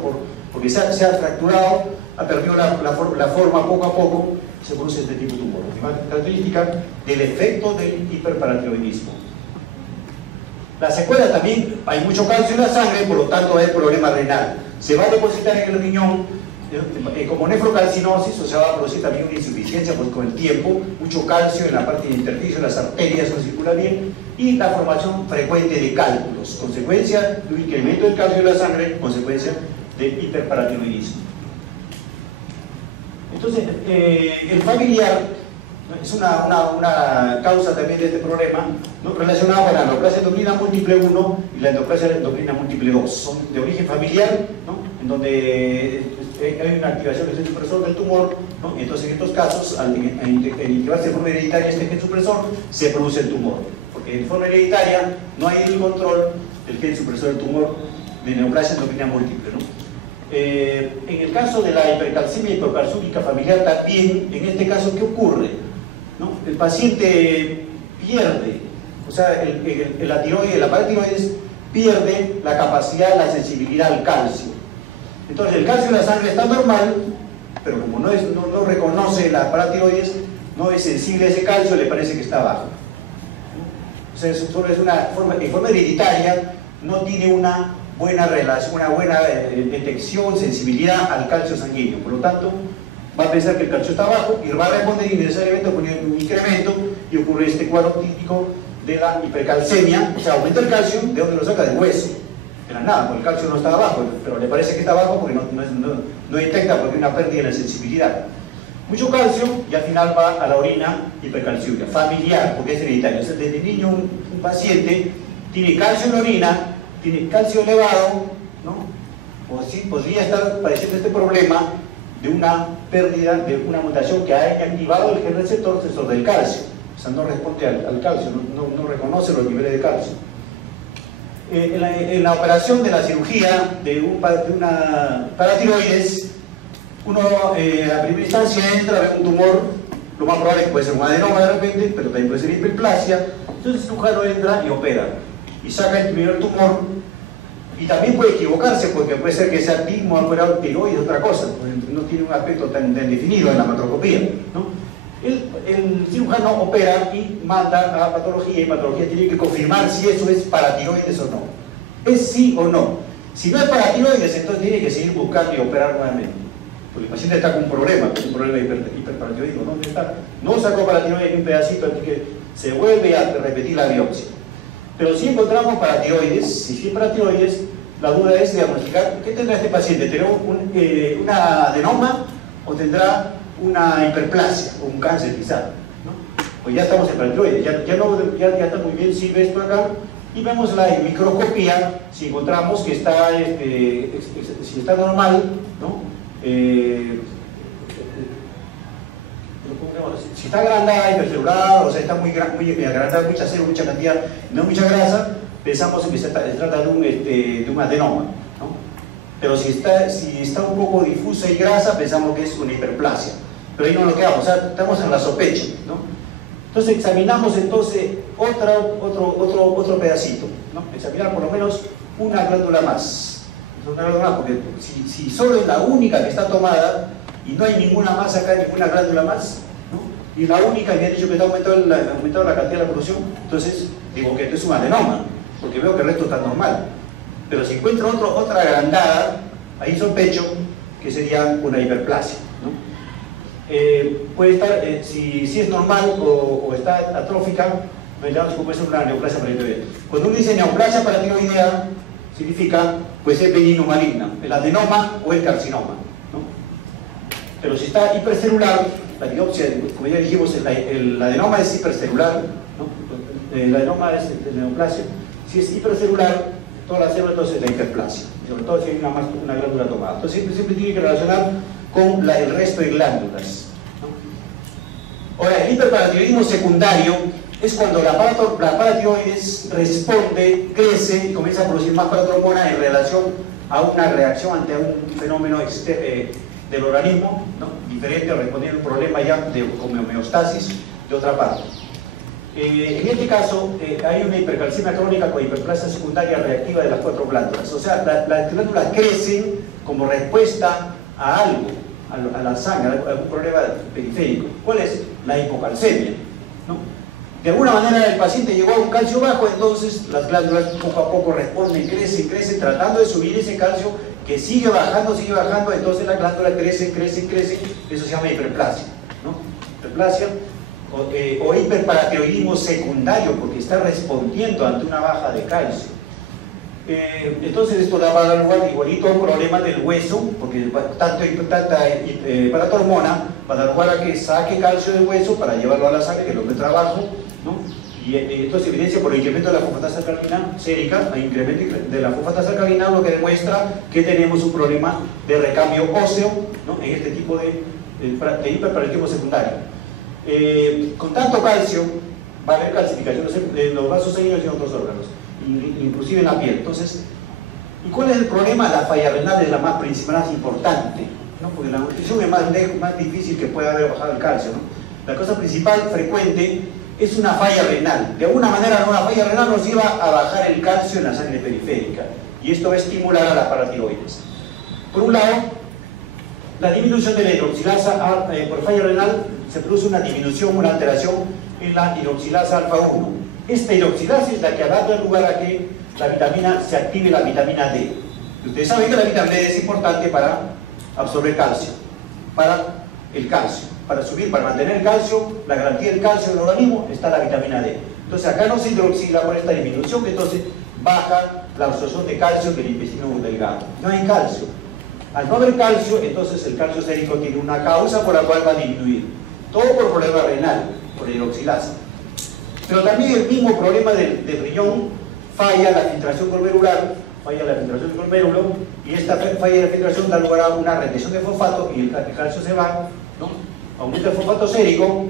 porque se ha fracturado, ha perdido la forma poco a poco, se produce este tipo de tumor. Característica del efecto del hiperparatiroidismo. La secuela también, hay mucho calcio en la sangre, por lo tanto hay problema renal. Se va a depositar en el riñón como nefrocalcinosis, o sea, va a producir también una insuficiencia pues, con el tiempo, mucho calcio en la parte de intersticio, las arterias no circulan bien, y la formación frecuente de cálculos, consecuencia de un incremento del calcio en la sangre, consecuencia de hiperparatiroidismo. Entonces, el familiar es una causa también de este problema, ¿no? Relacionado con la neoplasia endocrina múltiple 1 y la neoplasia endocrina múltiple 2. Son de origen familiar, ¿no? En donde hay una activación del gen supresor del tumor, ¿no? Y entonces en estos casos, al inactivarse de forma hereditaria este gen supresor, se produce el tumor. Porque de forma hereditaria no hay el control del gen supresor del tumor de neoplasia endocrina múltiple, ¿no? En el caso de la hipercalcemia hipercalcúrica familiar también, en este caso, ¿qué ocurre? ¿No? El paciente pierde, o sea, la tiroides, la paratiroides pierde la capacidad, la sensibilidad al calcio. Entonces el calcio en la sangre está normal, pero como no reconoce la paratiroides, no es sensible a ese calcio, le parece que está bajo. O sea, solo es en forma hereditaria, no tiene una buena relación, una buena detección, sensibilidad al calcio sanguíneo. Por lo tanto, va a pensar que el calcio está bajo y va a responder innecesariamente poniendo un incremento y ocurre este cuadro típico de la hipercalcemia, o sea, aumenta el calcio, ¿de dónde lo saca? Del hueso. De la nada, porque el calcio no está abajo, pero le parece que está abajo porque no detecta porque hay una pérdida en la sensibilidad. Mucho calcio y al final va a la orina hipercalciuria, familiar, porque es hereditario. O sea, desde niño un paciente tiene calcio en la orina, tiene calcio elevado, ¿no? O sí, podría estar padeciendo este problema de una pérdida, de una mutación que ha inactivado el gen receptor del calcio. O sea, no responde al calcio, no reconoce los niveles de calcio. En la operación de la cirugía de una paratiroides, uno a primera instancia entra, ve un tumor, lo más probable es que puede ser un adenoma de repente, pero también puede ser hiperplasia. Entonces el cirujano entra y opera y saca el primer tumor, y también puede equivocarse porque puede ser que sea tigmo, operado tiroides, otra cosa, no tiene un aspecto tan definido en la macroscopía, ¿no? El cirujano opera y manda a patología, y patología tiene que confirmar si eso es paratiroides o no. ¿Es sí o no? Si no es paratiroides, entonces tiene que seguir buscando y operar nuevamente. Porque el paciente está con un problema de hiperparatiroidismo. ¿Dónde está? No sacó paratiroides un pedacito, así que se vuelve a repetir la biopsia. Pero si encontramos paratiroides, si es paratiroides, la duda es diagnosticar qué tendrá este paciente. ¿Tendrá un adenoma o tendrá una hiperplasia o un cáncer quizá? ¿No? Pues ya estamos en paratiroides, ya está muy bien, sirve esto acá, y vemos la microscopía, si encontramos que está, si está normal, ¿no? Si está agrandada, hipercelular, o sea, está muy agrandada, mucha célula, mucha cantidad, no mucha grasa, pensamos que se trata de un adenoma, ¿no? Pero si está un poco difusa y grasa, pensamos que es una hiperplasia. Pero ahí no lo quedamos, o sea, estamos en la sospecha, ¿no? Entonces examinamos otro pedacito, ¿no? Examinar por lo menos una glándula más. Una glándula más, porque si solo es la única que está tomada y no hay ninguna más acá, ninguna glándula más, ¿no? Y la única que ha dicho que está aumentado la cantidad de la producción, entonces digo que esto es un adenoma, porque veo que el resto está normal. Pero si encuentro otra agrandada, ahí sospecho que sería una hiperplasia, ¿no? Puede estar, si es normal o está atrófica, veamos que puede ser una neoplasia paratiroidea. Cuando uno dice neoplasia paratiroidea, significa puede ser benigno maligna, el adenoma o el carcinoma, ¿no? Pero si está hipercelular, la biopsia, como ya dijimos, el adenoma es hipercelular, ¿no? El adenoma es de neoplasia. Si es hipercelular, toda la célula, entonces es la hiperplasia, sobre todo si hay una glándula tomada. Entonces siempre tiene que relacionar con el resto de glándulas, ¿no? Ahora, el hiperparatiroidismo secundario es cuando la paratiroides responde, crece y comienza a producir más paratrombona en relación a una reacción ante un fenómeno del organismo, ¿no? Diferente, respondiendo a un problema ya con homeostasis de otra parte. En este caso, hay una hipercalcemia crónica con hiperplasia secundaria reactiva de las 4 glándulas. O sea, las glándulas crecen como respuesta a algo, a la sangre, a algún problema periférico. ¿Cuál es? La hipocalcemia, ¿no? de alguna manera el paciente llegó a un calcio bajo, entonces las glándulas poco a poco responden, crecen, tratando de subir ese calcio que sigue bajando, entonces la glándula crece, eso se llama hiperplasia, ¿no? Hiperplasia o hiperparatiroidismo secundario, porque está respondiendo ante una baja de calcio. Entonces esto da para lugar igualito a un problema del hueso, porque tanta paratormona va a dar lugar a que saque calcio del hueso para llevarlo a la sangre, que es lo que trabajo, ¿no? Y esto se evidencia por el incremento de la fosfatasa alcalina sérica, el incremento de la fosfatasa alcalina, lo que demuestra que tenemos un problema de recambio óseo, ¿no? En este tipo de hiperparatiroidismo secundario. Con tanto calcio va a haber calcificación de los vasos sanguíneos y en otros órganos, inclusive en la piel. Entonces, ¿y cuál es el problema? La falla renal es la más principal, más importante, ¿no? Porque la nutrición es más difícil que pueda haber bajado el calcio, ¿no? La cosa principal, frecuente, es una falla renal. De alguna manera, una falla renal nos lleva a bajar el calcio en la sangre periférica, y esto va a estimular a la paratiroides. Por un lado, la disminución de la hidroxilasa por falla renal se produce una disminución, una alteración en la hidroxilasa alfa 1. Esta hidroxilasa es la que va a dar lugar a que se active la vitamina D. Ustedes saben que la vitamina D es importante para absorber calcio, para el calcio, para mantener el calcio, la garantía del calcio en el organismo, está la vitamina D. Entonces acá no se hidroxila por esta disminución, que entonces baja la absorción de calcio del intestino delgado. No hay calcio. Al no haber calcio, entonces el calcio sérico tiene una causa por la cual va a disminuir. Todo por problema renal, por hidroxilasa. Pero también el mismo problema del riñón, falla la filtración glomerular, y esta falla de la filtración da lugar a una retención de fosfato y el calcio se va, ¿no? Aumenta el fosfato sérico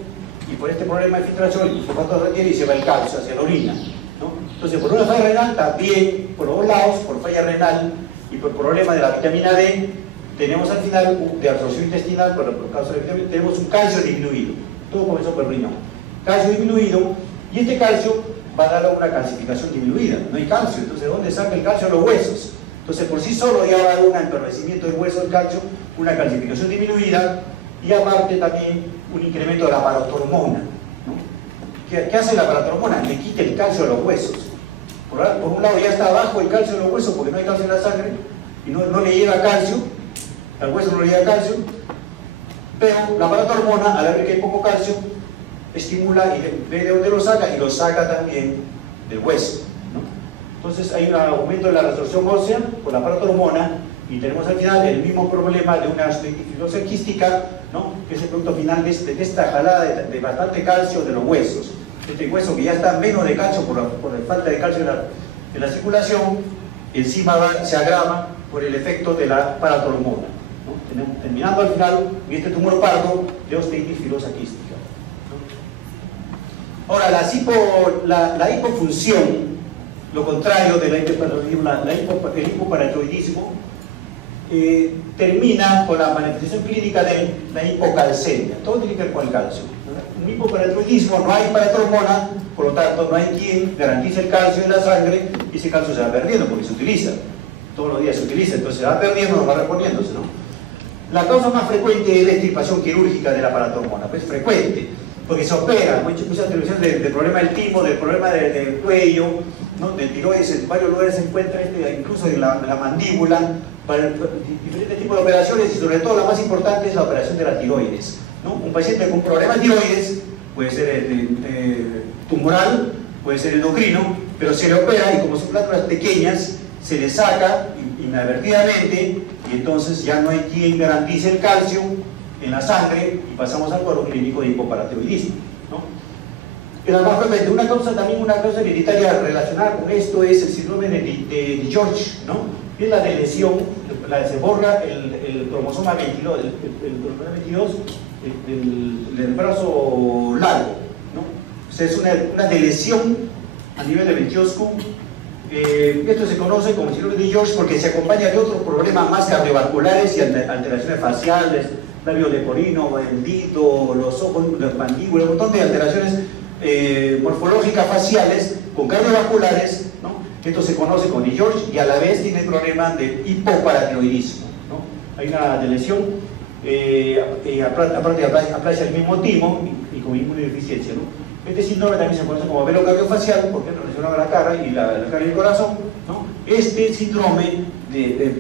y por este problema de filtración el fosfato se retiene y se va el calcio hacia la orina, ¿no? Entonces por una falla renal también, por los lados, por falla renal y por problema de la vitamina D, tenemos al final de absorción intestinal, por causa de la vitamina D, tenemos un calcio disminuido. Todo comenzó por el riñón. Calcio disminuido, y este calcio va a dar una calcificación disminuida. No hay calcio, entonces ¿de dónde saca el calcio? Los huesos. Entonces por sí solo ya va a dar un entorpecimiento del hueso del calcio, una calcificación disminuida, y aparte también un incremento de la paratormona, ¿no? ¿Qué hace la paratormona? Le quita el calcio a los huesos. Por un lado ya está abajo el calcio de los huesos porque no hay calcio en la sangre y no le llega calcio, al hueso no le llega calcio, pero la paratormona, al ver que hay poco calcio, estimula y ve de dónde lo saca, y lo saca también del hueso, ¿no? Entonces hay un aumento de la resorción ósea por la paratormona, y tenemos al final el mismo problema de una osteofibrosis quística, ¿no? Que es el producto final de esta jalada de bastante calcio de los huesos. Este hueso que ya está menos de calcio por la falta de calcio en la circulación, encima se agrava por el efecto de la paratormona, ¿no? Terminando al final en este tumor pardo de osteitis filosa quística, ¿no? Ahora, la hipofunción, lo contrario de el hipoparatiroidismo, termina con la manifestación clínica de la hipocalcemia. Todo tiene que ver con el calcio. Un hipoparatiroidismo, no hay paratormona, por lo tanto no hay quien garantice el calcio en la sangre, y ese calcio se va perdiendo porque se utiliza. Todos los días se utiliza, entonces se va perdiendo, no va reponiéndose, ¿no? La causa más frecuente es la extirpación quirúrgica de la paratormona, pues frecuente, porque se opera, mucha televisión del problema del timo, del problema del cuello, ¿no? Del tiroides, en varios lugares se encuentra incluso en la mandíbula, para diferentes tipos de operaciones, y sobre todo la más importante es la operación de la tiroides, ¿no? Un paciente con problema de tiroides puede ser tumoral, puede ser endocrino, pero se le opera, y como son glándulas pequeñas, se le saca inadvertidamente, y entonces ya no hay quien garantice el calcio en la sangre, y pasamos al cuadro clínico de hipoparatiroidismo, ¿no? Pero más frecuente, una causa hereditaria relacionada con esto es el síndrome de George, ¿no? Es la de lesión, se borra el cromosoma 22, el cromosoma 22 del brazo largo, ¿no? O sea, es una delesión a nivel de 22. Esto se conoce como síndrome de George porque se acompaña de otros problemas más cardiovasculares y alteraciones faciales, labio leporino, hendido, los ojos, las mandíbulas, un montón de alteraciones morfológicas faciales con cardiovasculares, ¿no? Esto se conoce como de George, y a la vez tiene el problema de hipoparatiroidismo, ¿no? Hay una delesión, aparte aplasia el mismo timo y con inmunodeficiencia, ¿no? Este síndrome también se conoce como velo cardiofacial, porque es relacionado a la cara y la cara y el corazón, ¿no? Este síndrome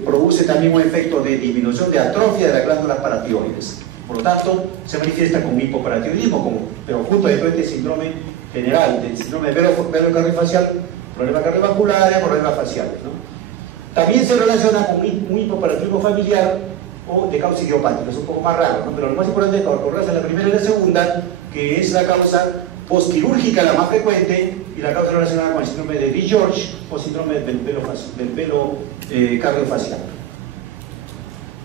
produce también un efecto de disminución de atrofia de las glándulas paratiroides. Por lo tanto, se manifiesta con hipoparatiroidismo, pero junto a este síndrome general, del síndrome de velo cardiofacial, problemas cardiovasculares, problemas faciales, ¿no? También se relaciona con un hipoparatiroidismo familiar o de causa idiopática, es un poco más raro, ¿no? Pero lo más importante es acordarse la primera y la segunda, que es la causa postquirúrgica la más frecuente y la causa relacionada con el síndrome de DiGeorge o síndrome del velo cardiofacial.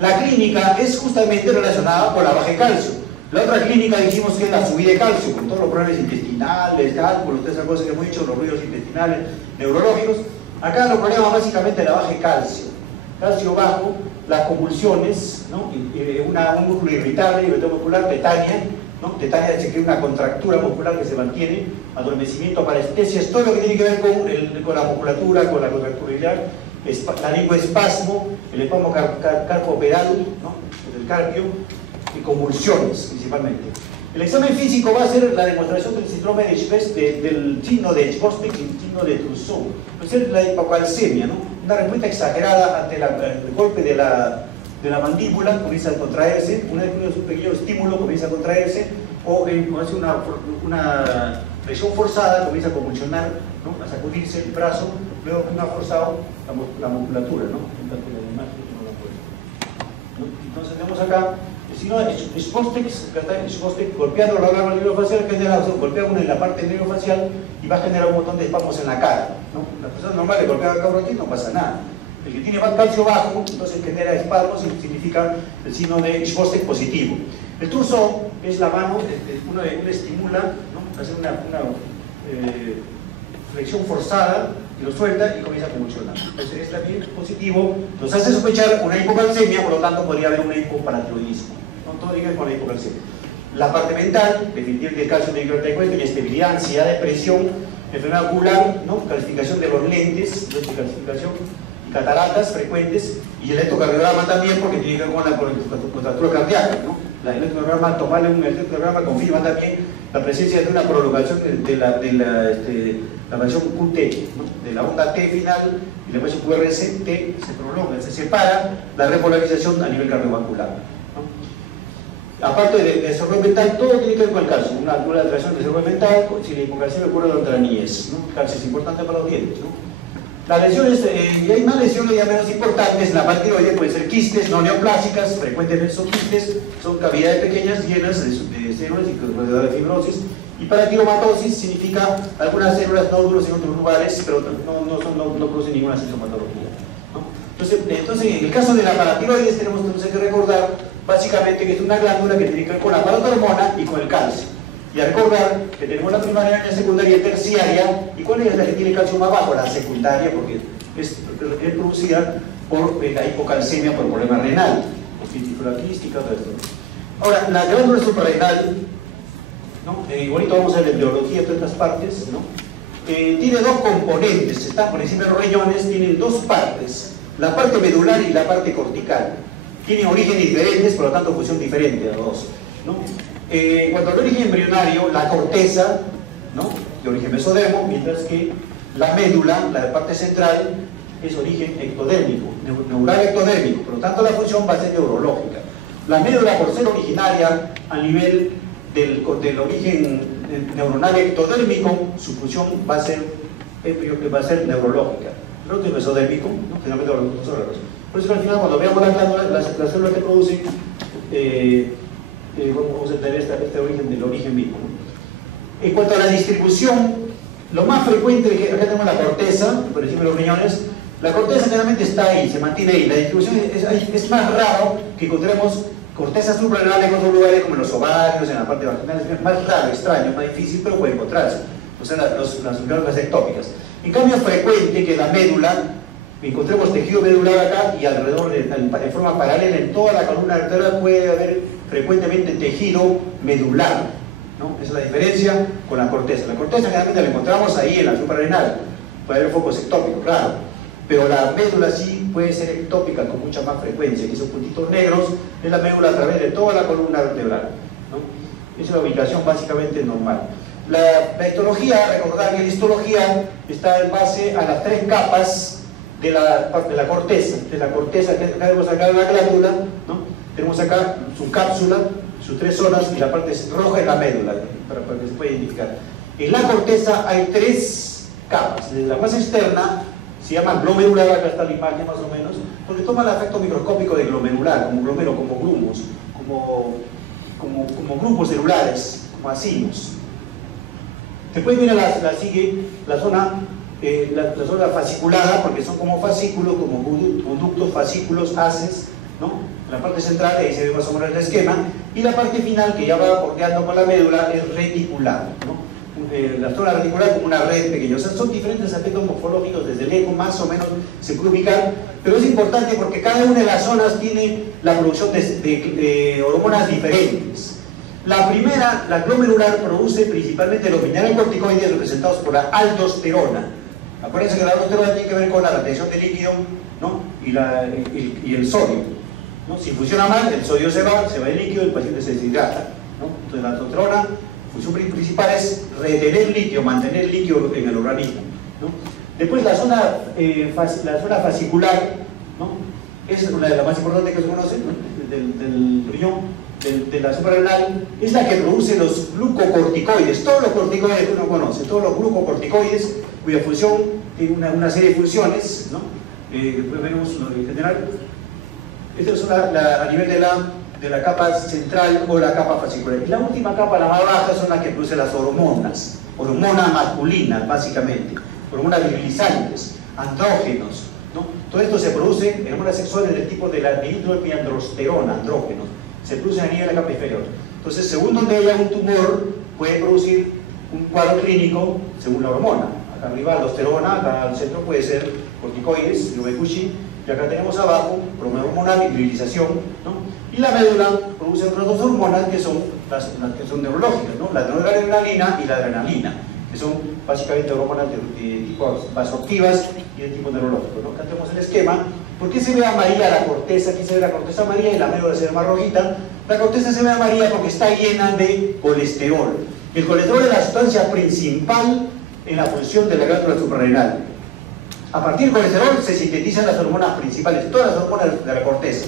La clínica es justamente relacionada con la baja de calcio. La otra clínica dijimos que es la subida de calcio, con todos los problemas intestinales, cálculos, todas esas cosas que hemos dicho, los ruidos intestinales, neurológicos. Acá los problemas básicamente la baja de calcio. Calcio bajo, las convulsiones, ¿no? Un músculo irritable, irritable muscular, tetania, ¿no? Tetania se crea una contractura muscular que se mantiene, adormecimiento, parestesias, todo lo que tiene que ver con la musculatura, con la contracturalidad, la lengua espasmo, el espasmo carpoperal, ¿no? El carpio, y convulsiones principalmente. El examen físico va a ser la demostración del síndrome de del signo de Schwostek y el signo de Trousseau. Va a ser la hipocalcemia, ¿no? Una respuesta exagerada ante el golpe de la mandíbula, comienza a contraerse, un pequeño estímulo comienza a contraerse, o hace una presión forzada, comienza a convulsionar, ¿no? A sacudirse el brazo, luego que ha forzado la musculatura, ¿no? Entonces tenemos acá el signo de Schwostek golpeando la glándula neurofacial, golpea uno en la parte neurofacial y va a generar un montón de espasmos en la cara, ¿no? Las personas normales golpean acá por aquí, no pasa nada. El que tiene calcio bajo, entonces genera espasmos y significa el signo de Schwostek positivo. El Trousseau es la mano, uno estimula, ¿no? Hace una flexión forzada y lo suelta y comienza a convulsionar. Entonces es también positivo, nos hace sospechar una hipocalcemia, por lo tanto podría haber un hipoparatiroidismo, ¿no? Todo tiene que ver con la hipocalcemia. La parte mental, definitivamente el calcio de microtecuesta, inestabilidad, ansiedad, depresión, enfermedad ocular, ¿no? Calcificación de los lentes, calcificación y cataratas frecuentes, y el electrocardiograma también, porque tiene que ver con la contractura cardíaca, ¿no? El electrocardiograma, tomarle un electrocardiograma confirma también la presencia de una prolongación de la variación QT, ¿no? De la onda T final y la variación QRS, T se prolonga, se separa la repolarización a nivel cardiovascular, ¿no? Aparte de desarrollo mental, todo tiene que ver con el calcio, una alteración del desarrollo mental, si la hipocalcemia ocurre durante la niñez, ¿no? El calcio es importante para los dientes, ¿no? Las lesiones, y hay más lesiones ya menos importantes, la paratiroide puede ser quistes no neoplásicas, frecuentemente son quistes, son cavidades pequeñas llenas de células y rodeadas de fibrosis, y paratiromatosis significa algunas células nódulos en otros lugares, pero no producen ninguna sintomatología, ¿no? Entonces, en el caso de la paratiroides tenemos entonces que recordar básicamente que es una glándula que tiene que ver con la parotormona y con el calcio. Y a recordar que tenemos la primaria, la secundaria y terciaria, y cuál es la que tiene calcio más bajo, la secundaria, porque es producida por la hipocalcemia por problema renal, fístula quística, todo esto. Ahora, la glándula suprarrenal, ¿no? Igualito vamos a ver la biología de todas estas partes, ¿no? Tiene dos componentes, están por encima de los riñones, tienen dos partes, la parte medular y la parte cortical. Tienen orígenes diferentes, por lo tanto función diferente a los dos, ¿no? Cuanto al origen embrionario, la corteza, ¿no? De origen mesodermo, mientras que la médula, la parte central, es origen ectodérmico, neural ectodérmico, por lo tanto la función va a ser neurológica. La médula, por ser originaria a nivel del origen neuronal ectodérmico, su función va a ser neurológica. El otro es mesodérmico, ¿no? Generalmente los órganos. Por eso al final, cuando veamos las glándulas, las células que producen, vamos a entender este origen del origen mismo, ¿no? En cuanto a la distribución, lo más frecuente es que acá tenemos la corteza, por encima de los riñones. La corteza generalmente está ahí, se mantiene ahí. La distribución es más raro que encontremos corteza suprarrenal en otros lugares como en los ovarios, en la parte vaginal. Es más raro, extraño, más difícil, pero puede encontrarse. O sea, las glándulas ectópicas. En cambio es frecuente que la médula, encontremos tejido medular acá y alrededor, en forma paralela en toda la columna vertebral puede haber frecuentemente tejido medular, ¿no? Esa es la diferencia con la corteza. La corteza generalmente la encontramos ahí en la suprarrenal, puede haber focos ectópicos, claro, pero la médula sí puede ser ectópica con mucha más frecuencia, que esos puntitos negros es la médula a través de toda la columna vertebral, ¿no? Esa es la ubicación básicamente normal. La histología, recordar que la histología está en base a las 3 capas de la corteza. De la corteza que tenemos acá en la glándula, ¿no? Tenemos acá su cápsula, sus 3 zonas, y la parte roja es la médula, para que se pueda identificar. En la corteza hay 3 capas. Desde la más externa se llama glomerular, acá está la imagen más o menos, porque toma el efecto microscópico de glomerular, como glomero, como grumos, como grupos celulares, como acinos. Después viene la zona fasciculada, porque son como fascículos, como conductos, fascículos, haces, ¿no? La parte central, ahí se ve más o menos el esquema, y la parte final, que ya va bordeando con la médula, es reticular, ¿no? La zona reticular como una red pequeña. O sea, son diferentes aspectos morfológicos, desde lejos más o menos se puede ubicar, pero es importante porque cada una de las zonas tiene la producción de hormonas diferentes. La primera, la glomerular, produce principalmente los mineralocorticoides representados por la aldosterona. Acuérdense que la aldosterona tiene que ver con la retención de líquido, ¿no? y el sodio, ¿no? Si funciona mal, el sodio se va el líquido y el paciente se deshidrata, ¿no? Entonces la aldosterona, su función principal es retener líquido, mantener líquido en el organismo, ¿no? Después la zona fascicular, ¿no? Es una de las más importantes que se conocen, ¿no? del riñón, de la suprarrenal, es la que produce los glucocorticoides, todos los corticoides que uno conoce, todos los glucocorticoides, cuya función tiene una serie de funciones, ¿no? Después veremos en general. Esto es a nivel de la capa central o la capa fascicular. Y la última capa, la más baja, son las que producen las hormonas masculinas, básicamente, hormonas virilizantes, andrógenos, ¿no? Todo esto se produce en hormonas sexuales del tipo de la dihidroepiandrosterona, andrógenos, se produce a nivel de la capa inferior. Entonces, según donde haya un tumor, puede producir un cuadro clínico según la hormona. Acá arriba aldosterona, acá al centro puede ser corticoides, Nobekushi, y acá tenemos abajo hormona hormonal y virilización, ¿no? Y la médula produce otras 2 hormonas que son las que son neurológicas, ¿no? La noradrenalina y la adrenalina, que son básicamente hormonas de tipo vasoactivas y de tipo neurológico, ¿no? Acá tenemos el esquema. ¿Por qué se ve amarilla la corteza? Aquí se ve la corteza amarilla y la médula se ve más rojita. La corteza se ve amarilla porque está llena de colesterol. El colesterol es la sustancia principal en la función de la glándula suprarrenal. A partir del colesterol se sintetizan las hormonas principales, todas las hormonas de la corteza.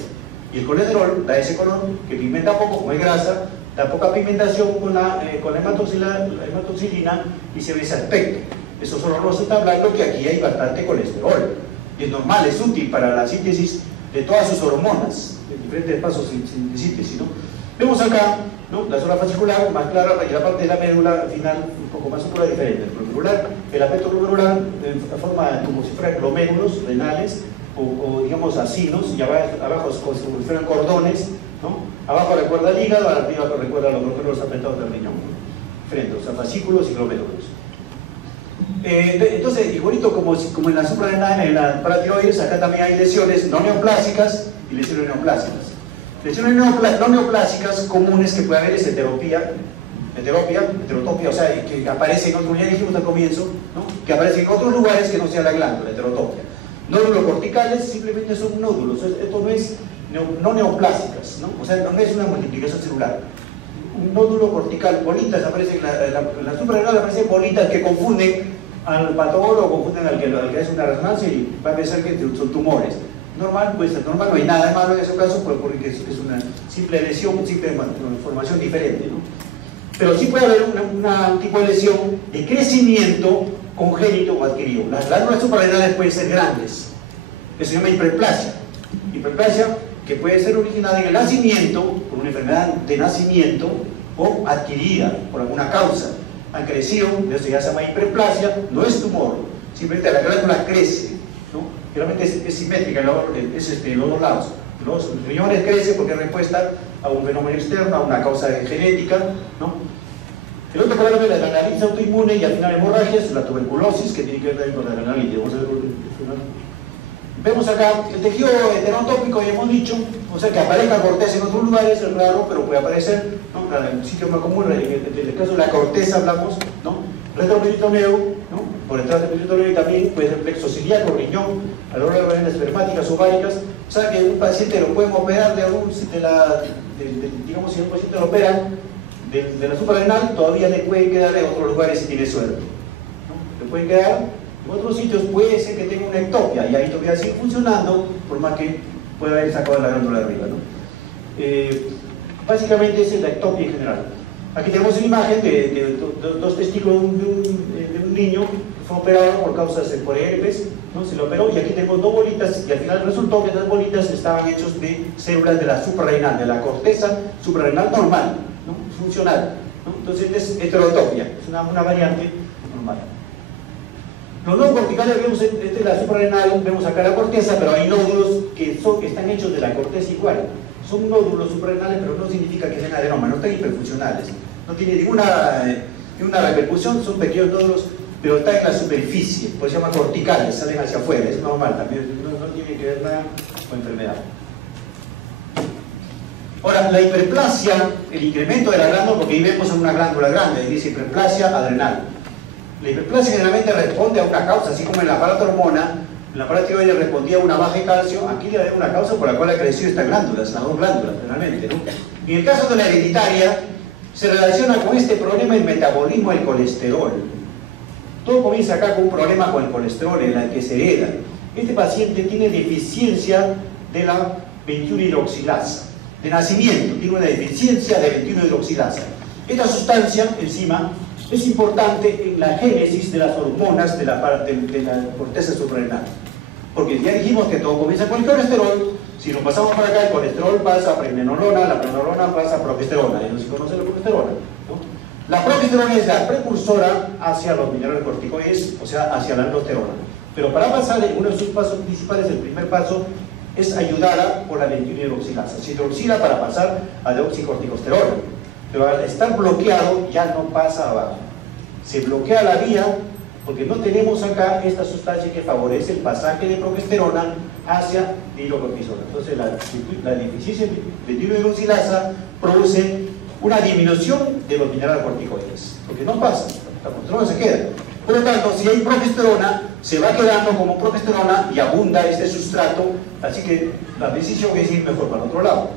Y el colesterol da ese color que pigmenta poco, como es grasa, da poca pigmentación con la hematoxilina y se ve ese aspecto. Eso solo nos está hablando que aquí hay bastante colesterol. Y es normal, es útil para la síntesis de todas sus hormonas, de diferentes pasos de síntesis, ¿no? Vemos acá, ¿no? La zona fascicular más clara y la parte de la médula al final un poco más oscura, diferente. El aspecto glomerular en forma como si fueran glomérulos renales o digamos acinos, y abajo como si fueran cordones, ¿no? Abajo recuerda el hígado, arriba recuerda los glomérulos afectados del riñón. Diferente, o sea, fascículos y glomérulos. Entonces, igualito como en la suprarrenal, en la paratiroides, acá también hay lesiones no neoplásicas y lesiones neoplásicas. Lesiones no neoplásicas comunes que puede haber es heterotopia, o sea, que aparece en otros, ya dijimos al comienzo, ¿no? Que aparece en otros lugares que no sea la glándula, heterotopia. Nódulos corticales simplemente son nódulos, esto no es no neoplásicas, ¿no? O sea, no es una multiplicación celular. Un nódulo cortical, bolitas, aparecen en la suprarrenal, aparecen bolitas que confunden al patólogo, confunden al que hace una resonancia y va a pensar que son tumores. Normal, pues normal, no hay nada de malo en ese caso porque es una simple lesión, simple formación diferente, ¿no? Pero sí puede haber un tipo de lesión de crecimiento congénito o adquirido. Las glándulas suprarrenales pueden ser grandes, eso se llama hiperplasia. Hiperplasia que puede ser originada en el nacimiento, por una enfermedad de nacimiento, o adquirida por alguna causa. Han crecido, eso ya se llama hiperplasia, no es tumor, simplemente la glándula crece, ¿no? Realmente es simétrica, los dos lados. Los riñones crecen porque es respuesta a un fenómeno externo, a una causa genética, ¿no? El otro problema es la adrenalitis autoinmune y al final hemorragias, la tuberculosis, que tiene que ver también con la adrenalitis. Vemos acá el tejido heterotópico, ya hemos dicho, o sea que aparezca corteza en otros lugares, es raro, pero puede aparecer, ¿no? En un sitio más común, en el caso de la corteza hablamos, ¿no? Retroperitoneo, ¿no? Por detrás del peritoneo, y también puede ser plexo ciliaco, riñón, a lo largo de las espermáticas, ováricas. O sea que un paciente lo pueden operar digamos, si un paciente lo operan de la suprarrenal todavía le pueden quedar en otros lugares si tiene suerte, ¿no? Le pueden quedar en otros sitios, puede ser que tenga una ectopia y ahí todavía sigue funcionando por más que pueda haber sacado la glándula de arriba, ¿no? Básicamente esa es la ectopia en general. Aquí tenemos una imagen de dos testículos de un niño que fue operado por causas por herpes, ¿no? Se lo operó y aquí tenemos dos bolitas y al final resultó que estas bolitas estaban hechas de células de la suprarrenal, de la corteza suprarrenal normal, ¿no? Funcional, ¿no? Entonces es heterotopia, es una variante normal. Los nodos corticales vemos en la suprarrenal, vemos acá la corteza, pero hay nódulos que están hechos de la corteza igual. Son nódulos suprarrenales, pero no significa que sean adenomas, no están hiperfuncionales. No tiene ninguna repercusión, son pequeños nódulos, pero están en la superficie, pues se llaman corticales, salen hacia afuera, es normal también, no tiene que ver nada con enfermedad. Ahora, la hiperplasia, el incremento de la glándula, porque ahí vemos una glándula grande, ahí dice hiperplasia adrenal. La hiperplasia generalmente responde a una causa, así como en la paratormona, en la paratiroide respondía a una baja de calcio, aquí debe haber una causa por la cual ha crecido esta glándula, las dos glándulas, generalmente, ¿no? Y en el caso de la hereditaria, se relaciona con este problema el metabolismo del colesterol. Todo comienza acá con un problema con el colesterol en el que se hereda. Este paciente tiene deficiencia de la 21-hidroxilasa. De nacimiento, tiene una deficiencia de 21-hidroxilasa. Esta sustancia, enzima, es importante en la génesis de las hormonas de la corteza suprarrenal. Porque ya dijimos que todo comienza con el colesterol. Si nos pasamos por acá, el colesterol pasa a pregnenolona, la pregnenolona pasa a progesterona, y no se conoce la progesterona, ¿no? La progesterona es la precursora hacia los minerales corticoides, o sea, hacia la aldosterona. Pero para pasar, uno de sus pasos principales, el primer paso, es ayudar por la 21-hidroxilasa. Se hidroxila para pasar a deoxicorticosterona. Pero al estar bloqueado ya no pasa abajo. Se bloquea la vía porque no tenemos acá esta sustancia que favorece el pasaje de progesterona hacia hidrocortisona. Entonces la deficiencia de hidroxilasa produce una disminución de los minerales corticoides, porque no pasa, la progesterona se queda. Por lo tanto, si hay progesterona, se va quedando como progesterona y abunda este sustrato, así que la decisión es ir mejor para el otro lado.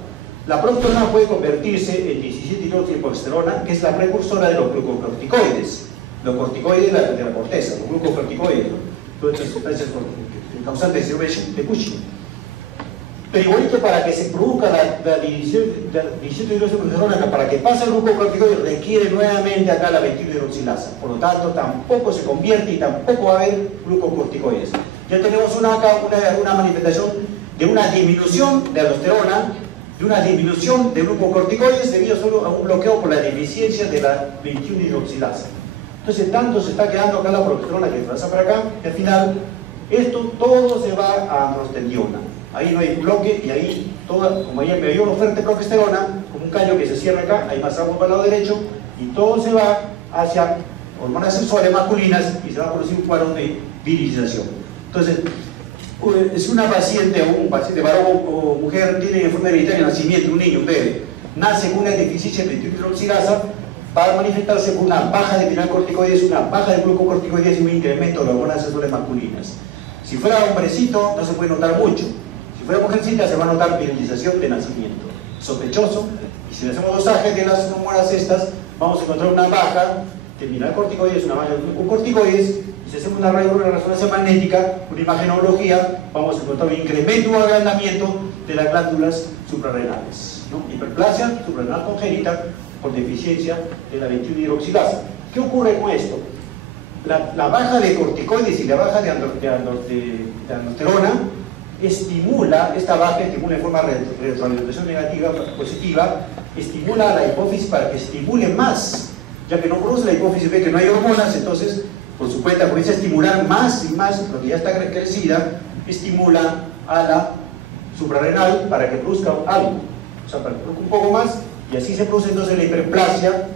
La progesterona puede convertirse en 17-hidroxiprogesterona, que es la precursora de los glucocorticoides. Los corticoides de la corteza, los glucocorticoides, ¿no? Todas estas sustancias causantes de Cushing. Pero igualito, para que se produzca la 17-hidroxiprogesterona, para que pase el glucocorticoide, requiere nuevamente acá la 21-hidroxilasa. Por lo tanto, tampoco se convierte y tampoco va a haber glucocorticoides. Ya tenemos una manifestación de una disminución de aldosterona, de una disminución de glucocorticoides debido solo a un bloqueo por la deficiencia de la 21-hidroxilasa. Entonces, tanto se está quedando acá la progesterona que pasa para acá, y al final, esto todo se va a androstendiona. Ahí no hay bloque y ahí, como ahí me dio una oferta de progesterona, como un caño que se cierra acá, hay más agua para el lado derecho, y todo se va hacia hormonas sexuales masculinas y se va a producir un cuadro de virilización. Entonces, es una paciente, o un paciente varón o mujer, tiene enfermedad hereditaria de nacimiento, un niño, un bebé, nace con una deficiencia de 21-hidroxilasa, va a manifestarse con una baja de mineralocorticoides, una baja de glucocorticoides y un incremento de hormonas sexuales masculinas. Si fuera hombrecito, no se puede notar mucho. Si fuera mujercita, se va a notar virilización de nacimiento. Sospechoso, y si le hacemos dosaje de las hormonas estas, vamos a encontrar una baja de mineralocorticoides, una baja de glucocorticoides, y si hacemos una resonancia magnética, una imagenología, vamos a encontrar un incremento o agrandamiento de las glándulas suprarrenales, ¿no? Hiperplasia suprarrenal congénita por deficiencia de la 21-hidroxilasa. ¿Qué ocurre con esto? La baja de corticoides y la baja de aldosterona estimula, esta baja estimula en forma de retroalimentación negativa, positiva, estimula a la hipófisis para que estimule más, ya que no produce la hipófisis, ve que no hay hormonas, entonces por su cuenta comienza a estimular más y más, lo que ya está crecida, estimula a la suprarrenal para que produzca algo, o sea, para que produzca un poco más, y así se produce entonces la hiperplasia,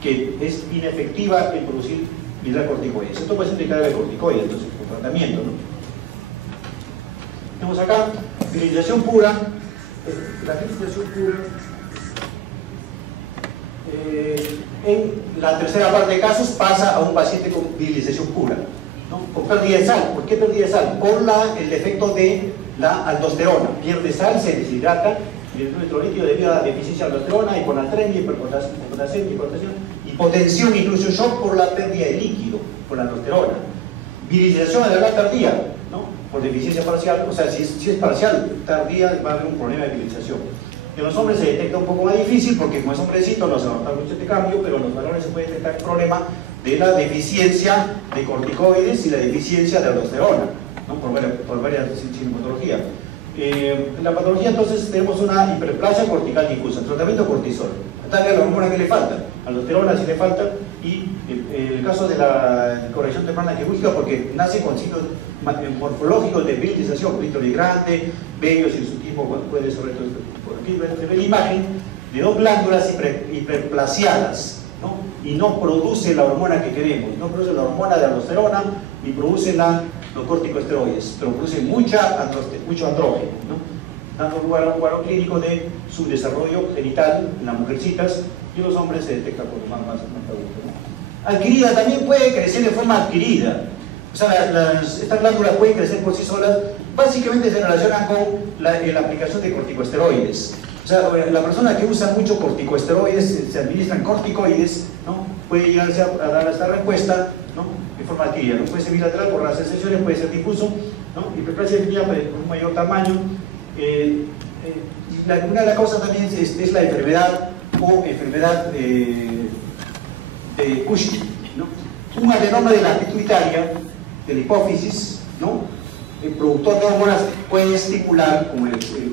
que es inefectiva en producir mineralocorticoides. Esto puede ser indicador de corticoides, entonces, con tratamiento, ¿no? Tenemos acá virilización pura. La virilización pura, en la tercera parte de casos, pasa a un paciente con virilización pura, ¿no? Con pérdida de sal. ¿Por qué pérdida de sal? Por el efecto de la aldosterona. Pierde sal, se deshidrata el nuestro líquido debido a deficiencia de aldosterona, hiponatremia, hipopotasemia, hipotensión, incluso shock por la pérdida de líquido, por la aldosterona. Virilización a la edad tardía, ¿no? Por deficiencia parcial, o sea, si es parcial, tardía, va a haber un problema de virilización. En los hombres se detecta un poco más difícil porque como es hombrecito no se va a notar mucho este cambio, pero en los varones se puede detectar el problema de la deficiencia de corticoides y la deficiencia de aldosterona, ¿no? por varias sintomatologías. En la patología entonces tenemos una hiperplasia cortical difusa, tratamiento cortisol. Ataque a la hormona que le falta, aldosterona si le falta, y el caso de la corrección temprana quirúrgica porque nace con signos morfológicos de virilización, clítoris grande, vellos y su tipo puede sobre todo. Por aquí se ve la imagen de dos glándulas hiperplasiadas, ¿no? Y no produce la hormona que queremos, no produce la hormona de aldosterona y produce los corticosteroides, pero produce mucho andrógeno, ¿no? Dando lugar a un cuadro clínico de subdesarrollo genital en las mujercitas y en los hombres se detecta por más adultos, ¿no? Adquirida, también puede crecer de forma adquirida. O sea, estas glándulas pueden crecer por sí solas, básicamente se relacionan con la aplicación de corticosteroides. O sea, la persona que usa mucho corticosteroides, se administran corticoides, ¿no? Puede llegarse a dar esta respuesta, ¿no? De forma adquirida, ¿no? Puede ser bilateral por las sesiones, puede ser difuso, ¿no? Hiperplasia definida por un mayor tamaño. Una de las causas también es la enfermedad o enfermedad de Cushing, ¿no? Un adenoma de la pituitaria, de la hipófisis, ¿no? El productor de hormonas puede estimular, como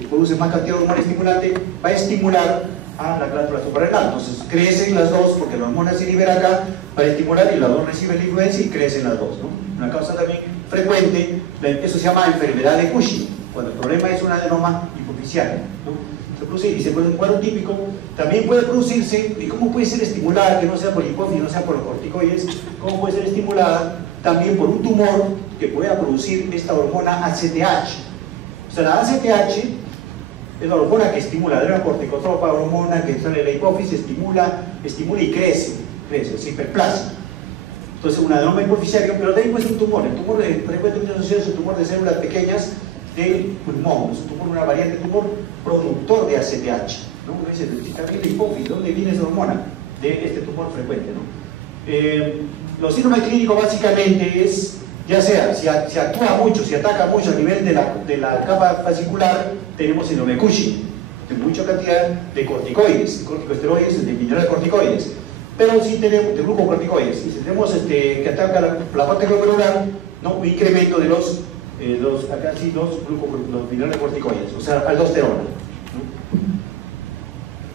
produce más cantidad de hormona estimulante, va a estimular a la glándula suprarrenal. Entonces crecen las dos porque la hormona se libera acá para estimular y las dos reciben la influencia y crecen las dos, ¿no? Una causa también frecuente, eso se llama enfermedad de Cushing, cuando el problema es un adenoma hipofisiario, ¿no? Se produce y se puede un cuadro típico, también puede producirse, ¿y cómo puede ser estimulada? Que no sea por hipófisis, no sea por los corticoides, ¿cómo puede ser estimulada? También por un tumor que pueda producir esta hormona ACTH. O sea, la ACTH es la hormona que estimula, de una corticotropa, hormona que sale de la hipófisis, estimula y crece, es hiperplasia. Entonces, un adenoma hipofisiario, pero también puede ser un tumor. El tumor frecuentemente asociado es un tumor de células pequeñas del pulmón, es un tumor, una variante de tumor productor de ACTH, ¿no? Uno dice, si está bien la hipófisis, ¿de dónde viene esa hormona? De este tumor frecuente, ¿no? Los síntomas clínicos básicamente es, ya sea, si actúa mucho, si ataca mucho a nivel de la capa fascicular, tenemos síndrome de Cushing, de mucha cantidad de corticoides, corticosteroides, de mineral corticoides. Pero si tenemos, de glucocorticoides, y si tenemos que ataca la parte glomerular, ¿no? Un incremento de los minerales corticoides, o sea, aldosterona, ¿no?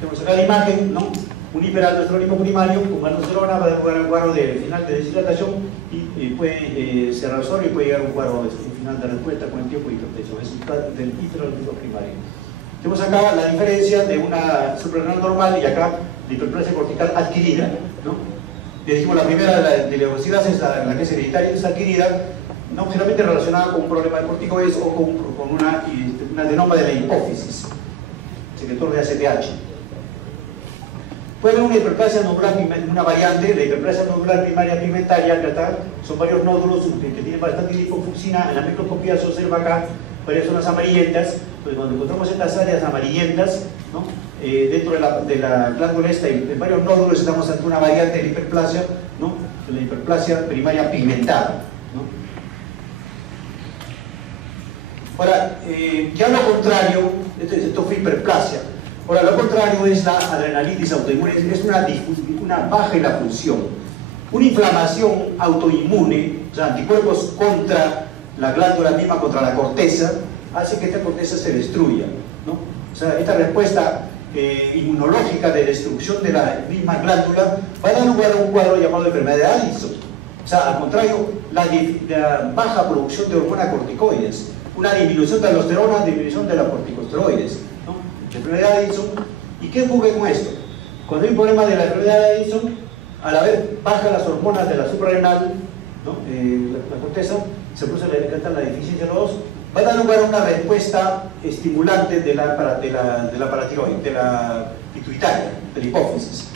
Tenemos acá la imagen, ¿no? Un hiperaldosteronismo primario con aldosterona va a dar un cuadro de final de deshidratación y puede ser resorbir y puede llegar a un cuadro de final de respuesta con el tiempo y hipertensión. Es del hiperaldosteronismo primario. Tenemos acá la diferencia de una suprarrenal normal y acá la hiperplasia cortical adquirida, ¿no? Le dijimos la primera de la obesidad es la que es hereditaria, es adquirida, no generalmente relacionada con un problema de corticoides o con un adenoma de la hipófisis, secretor de ACTH. Puede haber una hiperplasia nodular, una variante, la hiperplasia nodular primaria pigmentaria, que acá son varios nódulos que tienen bastante lipofuncina. En la microscopía se observa acá varias zonas amarillentas. Pues cuando encontramos estas áreas amarillentas, ¿no? Dentro de la glándula esta, en varios nódulos estamos ante una variante de la hiperplasia, ¿no? De la hiperplasia primaria pigmentada, ¿no? Ahora, ya lo contrario, esto fue hiperplasia. Ahora, lo contrario es la adrenalitis autoinmune, es una baja en la función. Una inflamación autoinmune, o sea, anticuerpos contra la glándula misma, contra la corteza, hace que esta corteza se destruya, ¿no? O sea, esta respuesta inmunológica de destrucción de la misma glándula va a dar lugar a un cuadro llamado enfermedad de Addison. O sea, al contrario, la baja producción de hormonas corticoides, una disminución de aldosterona, disminución de los corticosteroides, ¿no? Enfermedad de Addison. ¿Y qué ocurre con esto? Cuando hay un problema de la enfermedad de Addison, a la vez baja las hormonas de la suprarrenal, ¿no? La corteza, se produce la deficiencia de los dos, va a dar lugar a una respuesta estimulante de la paratiroide, de la pituitaria, de la hipófisis.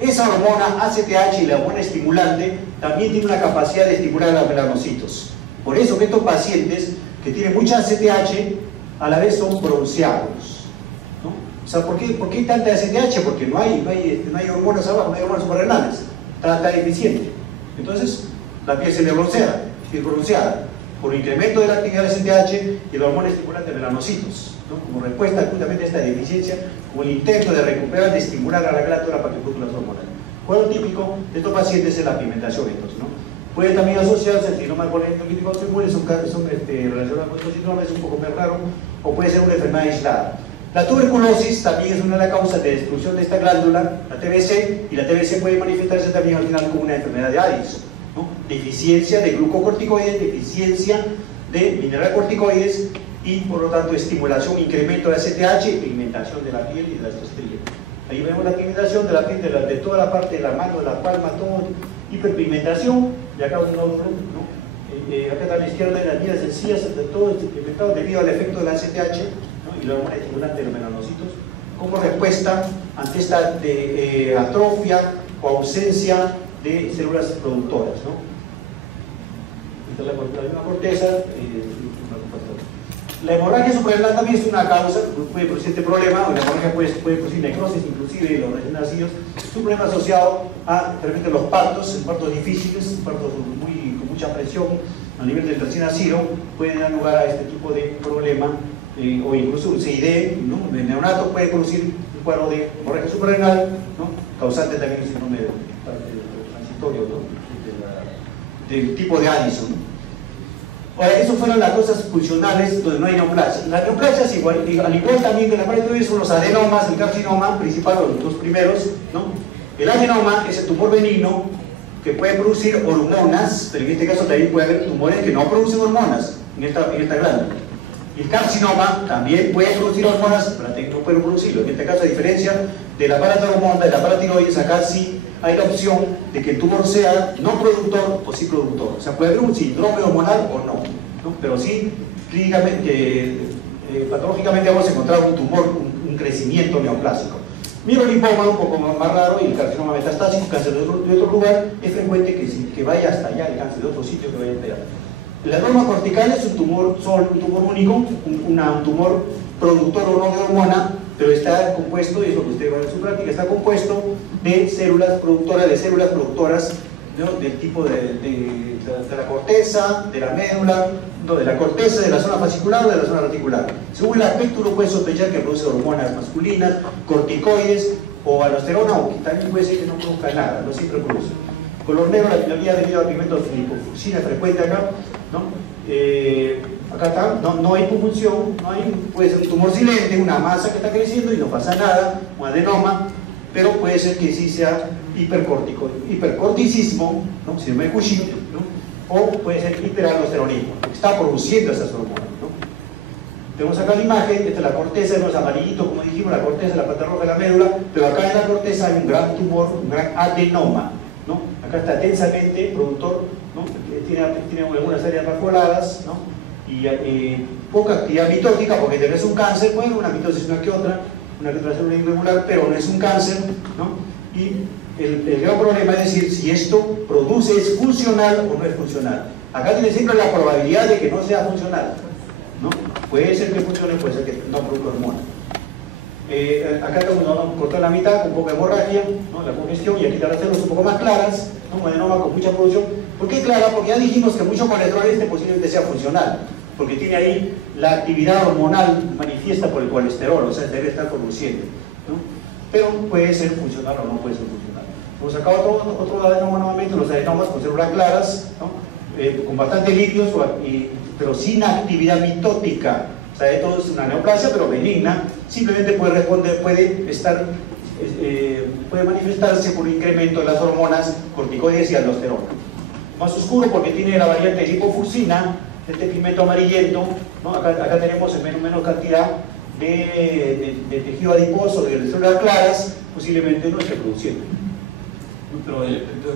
Esa hormona ACTH y la hormona estimulante también tiene una capacidad de estimular a los melanocitos. Por eso que estos pacientes que tienen mucha ACTH a la vez son bronceados, ¿no? O O sea, ¿por qué tanta STH? Porque no hay hormonas abajo, no hay hormonas suprarrenales, está deficiente. Entonces, la piel se le bronceada por incremento de la actividad de STH y la hormona estimulante de melanocitos, ¿no? Como respuesta justamente a esta deficiencia, como el intento de recuperar, de estimular a la glándula para que produzca las hormonas. Cuadro típico de estos pacientes es la pigmentación, entonces, ¿no? Puede también asociarse al síndrome poliquístico autoinmune, son relacionados con estos síndromes, un poco más raro, o puede ser una enfermedad aislada. La tuberculosis también es una de las causas de destrucción de esta glándula, la TBC, y la TBC puede manifestarse también al final como una enfermedad de Addison, ¿no? Deficiencia de glucocorticoides, deficiencia de mineralocorticoides y por lo tanto estimulación, incremento de ACTH y pigmentación de la piel y de las estrías. Ahí vemos la pigmentación de la piel, de toda la parte de la mano, de la palma, todo, hiperpigmentación, y acá un otro, ¿no? Acá a la izquierda en las vías sencillas, todo este pigmentado debido al efecto de la ACTH, ¿no? Y la hormona estimulante de los melanocitos, como respuesta ante esta atrofia o ausencia de células productoras, ¿no? Esta es la misma corteza. La hemorragia suprarrenal también es una causa, puede producir este problema, o la hemorragia puede producir necrosis, inclusive de los recién nacidos. Es un problema asociado a realmente los partos difíciles, partos con mucha presión a nivel del recién nacido, pueden dar lugar a este tipo de problema, o incluso un CID, ¿no? El neonato puede producir un cuadro de hemorragia suprarrenal, ¿no? Causante también un síndrome transitorio, ¿no? Del tipo de Addison, ¿no? Ahora, esas fueron las cosas funcionales donde no hay neoplasia. La neoplasia es igual, al igual también que la paratoide son los adenomas, el carcinoma principal, los dos primeros, ¿no? El adenoma es el tumor benigno que puede producir hormonas, pero en este caso también puede haber tumores que no producen hormonas en esta glándula. El carcinoma también puede producir hormonas, pero no puede producirlo. En este caso, a diferencia de la paratiromonda, de la paratiroides, acá sí hay la opción de que el tumor sea no productor o sí productor. O sea, puede haber un síndrome hormonal o no, ¿no? Pero sí, clínicamente, patológicamente vamos a encontrar un tumor, un crecimiento neoplásico. Mielolinfoma, un poco más raro, y el carcinoma metastásico, cáncer de otro lugar, es frecuente que vaya hasta allá, el cáncer de otro sitio que vaya hasta allá. El adenoma cortical es un tumor único, un tumor productor o no de hormona, pero está compuesto, y eso que usted va a ver en su práctica, está compuesto de células productoras, ¿no? Del tipo de la corteza, de la médula, no, de la corteza, de la zona fascicular o de la zona reticular. Según el aspecto uno puede sospechar que produce hormonas masculinas, corticoides o aldosterona, o que también puede ser que no produzca nada, no siempre produce. Color negro, la minoría debido al pigmento filipofucsina frecuente acá, ¿no? Acá está, no hay pulsión, puede ser un tumor silente, una masa que está creciendo y no pasa nada, un adenoma, pero puede ser que sí sea hipercorticismo, ¿no? Síndrome de Cushing, ¿no? O puede ser hiperaldosteronismo, que está produciendo esas hormonas, ¿no? Tenemos acá la imagen, esta es la corteza, vemos amarillito, como dijimos, la corteza, la parte roja de la médula, pero acá en la corteza hay un gran tumor, un gran adenoma, ¿no? Acá está densamente productor, ¿no? Tiene algunas áreas vacuoladas, ¿no? Y poca actividad mitótica, porque tenés un cáncer, bueno, una mitosis una que otra célula irregular, pero no es un cáncer, ¿no? Y el gran problema es decir si esto es funcional o no es funcional. Acá tiene siempre la probabilidad de que no sea funcional, ¿no? Puede ser que funcione, puede ser que no produzca hormona. Acá vamos a cortar la mitad con poca hemorragia, ¿no? La congestión, y aquí las células un poco más claras, ¿no? Un adenoma con mucha producción. ¿Por qué clara? Porque ya dijimos que mucho colesterol posiblemente sea funcional, porque tiene ahí la actividad hormonal manifiesta por el colesterol, o sea, debe estar produciendo, ¿no? Pero puede ser funcional o no puede ser funcional. Hemos sacado otro adenoma nuevamente, los adenomas con células claras, ¿no? Con bastante líquidos, pero sin actividad mitótica. O sea, esto es una neoplasia, pero benigna, simplemente puede manifestarse por un incremento de las hormonas corticoides y aldosterona. Más oscuro porque tiene la variante lipofucsina, este pigmento amarillento, ¿no? Acá tenemos en menos cantidad de tejido adiposo, de células claras, posiblemente no esté produciendo. Pero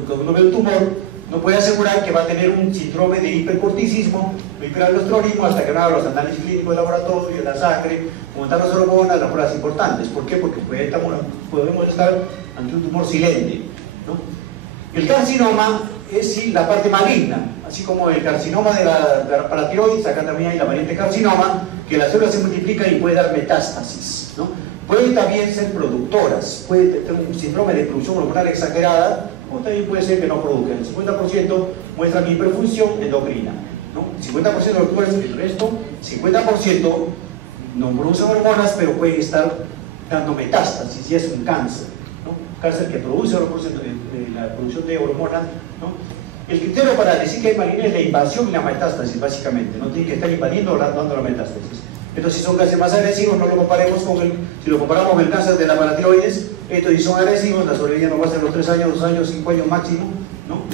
cuando uno ve el tumor, no puede asegurar que va a tener un síndrome de hipercorticismo o hiperaldosteronismo hasta que no haga los análisis clínicos de laboratorio, la sangre, montar las hormonas, las pruebas importantes. ¿Por qué? Porque podemos estar ante un tumor silente, ¿no? El carcinoma es sí, la parte maligna, así como el carcinoma de la paratiroides, acá también hay la variante carcinoma, que la célula se multiplica y puede dar metástasis, ¿no? Pueden también ser productoras, puede tener un síndrome de producción hormonal exagerada, o también puede ser que no produzcan. El 50% muestran hiperfunción endocrina, ¿no? 50% de los tumores, el resto, 50% no producen hormonas, pero pueden estar dando metástasis, y es un cáncer, ¿no? Cáncer que produce la producción de hormonas, ¿no? El criterio para decir que hay maligna es la invasión y la metástasis, básicamente, no tiene que estar invadiendo o dando la metástasis. Entonces, si son cánceres más agresivos, no lo comparemos con si lo comparamos con el cáncer de la paratiroides, estos si son agresivos, la sobrevida no va a ser los 3 años, 2 años, 5 años máximo, ¿no?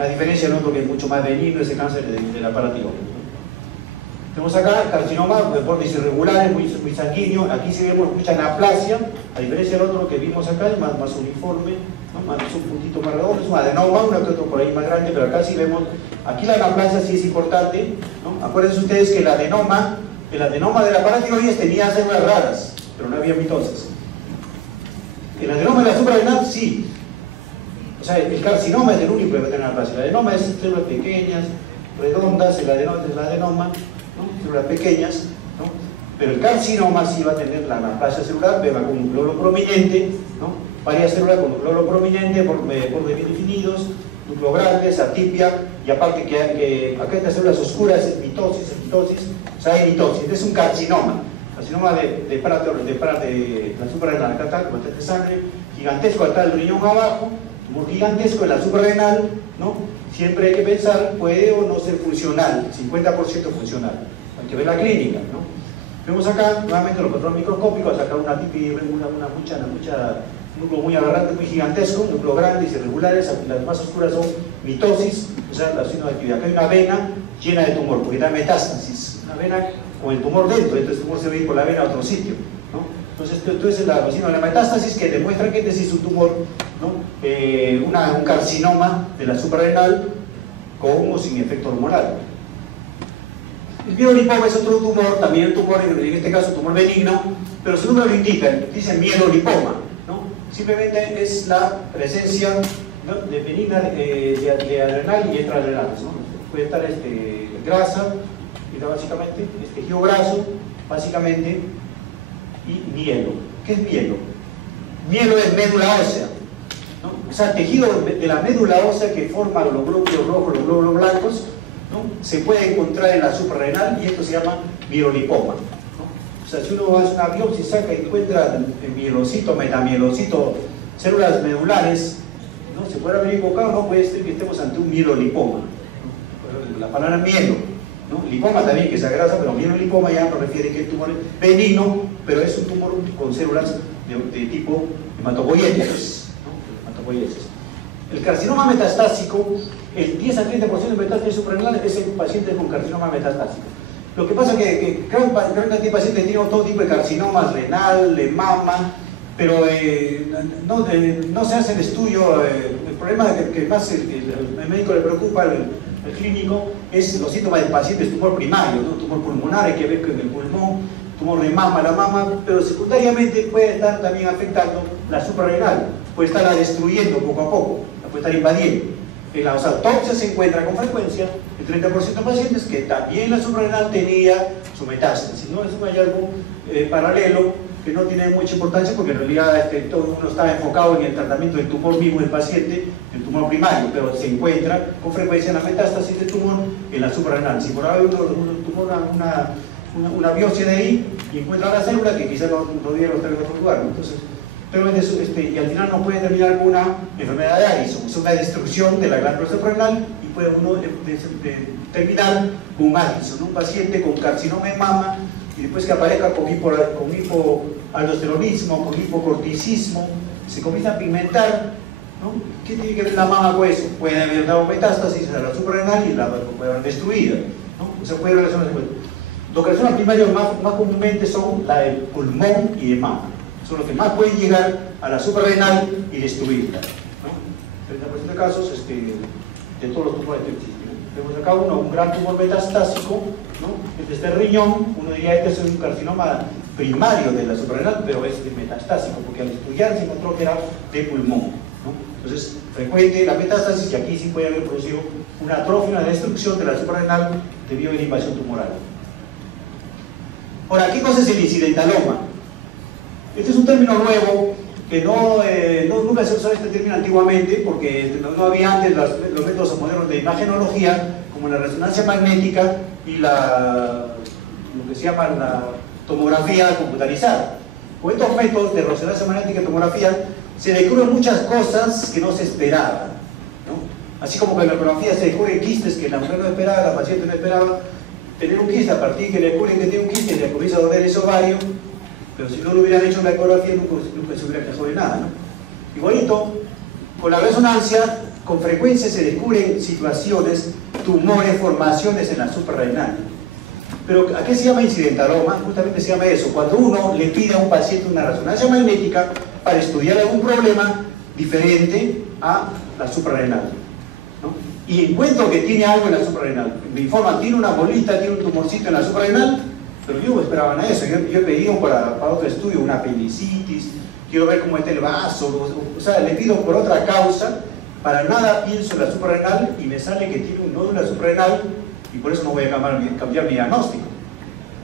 A diferencia del otro que es mucho más benigno, ese cáncer de la paratiroides, ¿no? Tenemos acá carcinoma de bordes irregulares, muy sanguíneo. Aquí sí vemos mucha anaplasia, a diferencia del otro que vimos acá, es más uniforme, ¿no? Es un puntito más redondo, es un adenoma, uno que otro por ahí más grande, pero acá sí vemos, aquí la anaplasia sí es importante, ¿no? Acuérdense ustedes que el adenoma de la paratiroides tenía células raras, pero no había mitosis. El adenoma de la suprarrenal sí. O sea, el carcinoma es el único que va a tener anaplasia. El adenoma es células pequeñas, redondas, el adenoma es el adenoma, ¿no? Células pequeñas, ¿no? Pero el carcinoma sí va a tener la anaplasia celular, va con un glóbulo prominente, ¿no? Varias células con un glóbulo prominente, bordes bien definidos, núcleo grande, atipia, y aparte que acá estas células oscuras es mitosis, o sea, hay mitosis. Este es un carcinoma de la suprarrenal, acá está, como de sangre, gigantesco, acá el riñón abajo, tumor gigantesco en la suprarrenal, ¿no? Siempre hay que pensar, puede o no ser funcional, 50% funcional, hay que ver la clínica, ¿no? Vemos acá, nuevamente los patrones microscópicos, acá una tipi, un núcleo muy aberrante, muy gigantesco, núcleos grandes, irregulares, las más oscuras son mitosis, o sea, la signo de actividad. Acá hay una vena llena de tumor, porque da metástasis, una vena con el tumor dentro, entonces el tumor se va a ir por la vena a otro sitio, ¿no? Entonces la signo de la metástasis que demuestra que este sí es un tumor, ¿no? Un carcinoma de la suprarrenal con o sin efecto hormonal. El mielolipoma es otro tumor, también un tumor, en este caso tumor benigno, pero su nombre lo indica, dice mielolipoma, ¿no? Simplemente es la presencia, ¿no? de benigna de adrenal y extraadrenales, ¿no? Puede estar grasa, básicamente, tejido graso, básicamente, y mielo. ¿Qué es mielo? Mielo es médula ósea, ¿no? O sea, tejido de la médula ósea que forma los glóbulos rojos, los glóbulos blancos, ¿no? Se puede encontrar en la suprarrenal y esto se llama mielolipoma, ¿no? O sea, si uno hace una biopsia y saca y encuentra el mielocito, metamielocito, células medulares, ¿no? Se puede haber equivocado, no puede ser que estemos ante un mielolipoma, ¿no? La palabra mielo, ¿no? Lipoma también, que sea grasa, pero mielolipoma ya nos refiere que el tumor es benigno, pero es un tumor con células de tipo hematopoiesis, ¿no? Hematopoiesis. El carcinoma metastásico, el 10 a 30% de metástasis suprarrenal es en pacientes con carcinoma metastásico. Lo que pasa es que gran cantidad de pacientes tienen todo tipo de carcinomas, renal, de mama, pero no se hace el estudio. El problema que más el médico le preocupa, el clínico, es los síntomas del paciente, es tumor primario, ¿no? Tumor pulmonar, hay que ver con el pulmón, tumor de mama, la mama, pero secundariamente puede estar también afectando la suprarrenal, puede estarla destruyendo poco a poco, la puede estar invadiendo. En la autopsia se encuentra con frecuencia el 30% de pacientes que también la suprarrenal tenía su metástasis, ¿no? Es un hallazgo paralelo que no tiene mucha importancia porque en realidad todo uno está enfocado en el tratamiento del tumor mismo del paciente, el tumor primario, pero se encuentra con frecuencia la metástasis del tumor en la suprarrenal. Si por ahí uno toma una biopsia de ahí y encuentra la célula que quizás no debieron estar en otro lugar, ¿no? Entonces, pero y al final no puede terminar con una enfermedad de Addison, es una destrucción de la glándula suprarrenal y puede uno terminar con un Addison, ¿no? Un paciente con carcinoma de mama y después que aparezca con hipoaldosteronismo, con hipocorticismo, se comienza a pigmentar, ¿no? ¿Qué tiene que ver la mama con eso? Puede haber dado metástasis a la suprarrenal y la puede haber destruida, ¿no? O sea, puede relacionarse con eso. Los carcinomas primarios más comúnmente son la del pulmón y de mama. Son los que más pueden llegar a la suprarrenal y destruirla, ¿no? 30% de casos de todos los tumores que existen. Vemos acá un gran tumor metastásico, ¿no? Este es el riñón, uno diría este es un carcinoma primario de la suprarrenal, pero es metastásico, porque al estudiar se encontró que era de pulmón, ¿no? Entonces, frecuente la metástasis y aquí sí puede haber producido una atrofia, una destrucción de la suprarrenal debido a una invasión tumoral. Ahora, ¿qué cosa es el incidentaloma? Este es un término nuevo que nunca se usaba este término antiguamente porque no había antes los métodos modernos de imagenología como la resonancia magnética y lo que se llama la tomografía computarizada. Con estos métodos de resonancia magnética y tomografía se descubren muchas cosas que no se esperaban, ¿no? Así como que en la ecografía se descubren quistes que la mujer no esperaba, la paciente no esperaba tener un quiste, a partir de que le descubren que tiene un quiste le comienza a doler ese ovario, pero si no lo hubieran hecho en la ecografía nunca se hubiera quejado de nada, ¿no? Igualito, con la resonancia, con frecuencia se descubren situaciones, tumores, formaciones en la suprarrenal. Pero ¿a qué se llama incidentaloma? Justamente se llama eso, cuando uno le pide a un paciente una resonancia magnética para estudiar algún problema diferente a la suprarrenal, ¿no? Y encuentro que tiene algo en la suprarrenal. Me informan, tiene una bolita, tiene un tumorcito en la suprarrenal, pero yo no esperaba nada de eso. Yo he pedido para otro estudio una apendicitis, quiero ver cómo está el vaso, o sea, le pido por otra causa, para nada pienso en la suprarrenal y me sale que tiene un nódulo en la suprarrenal y por eso no voy a cambiar mi diagnóstico.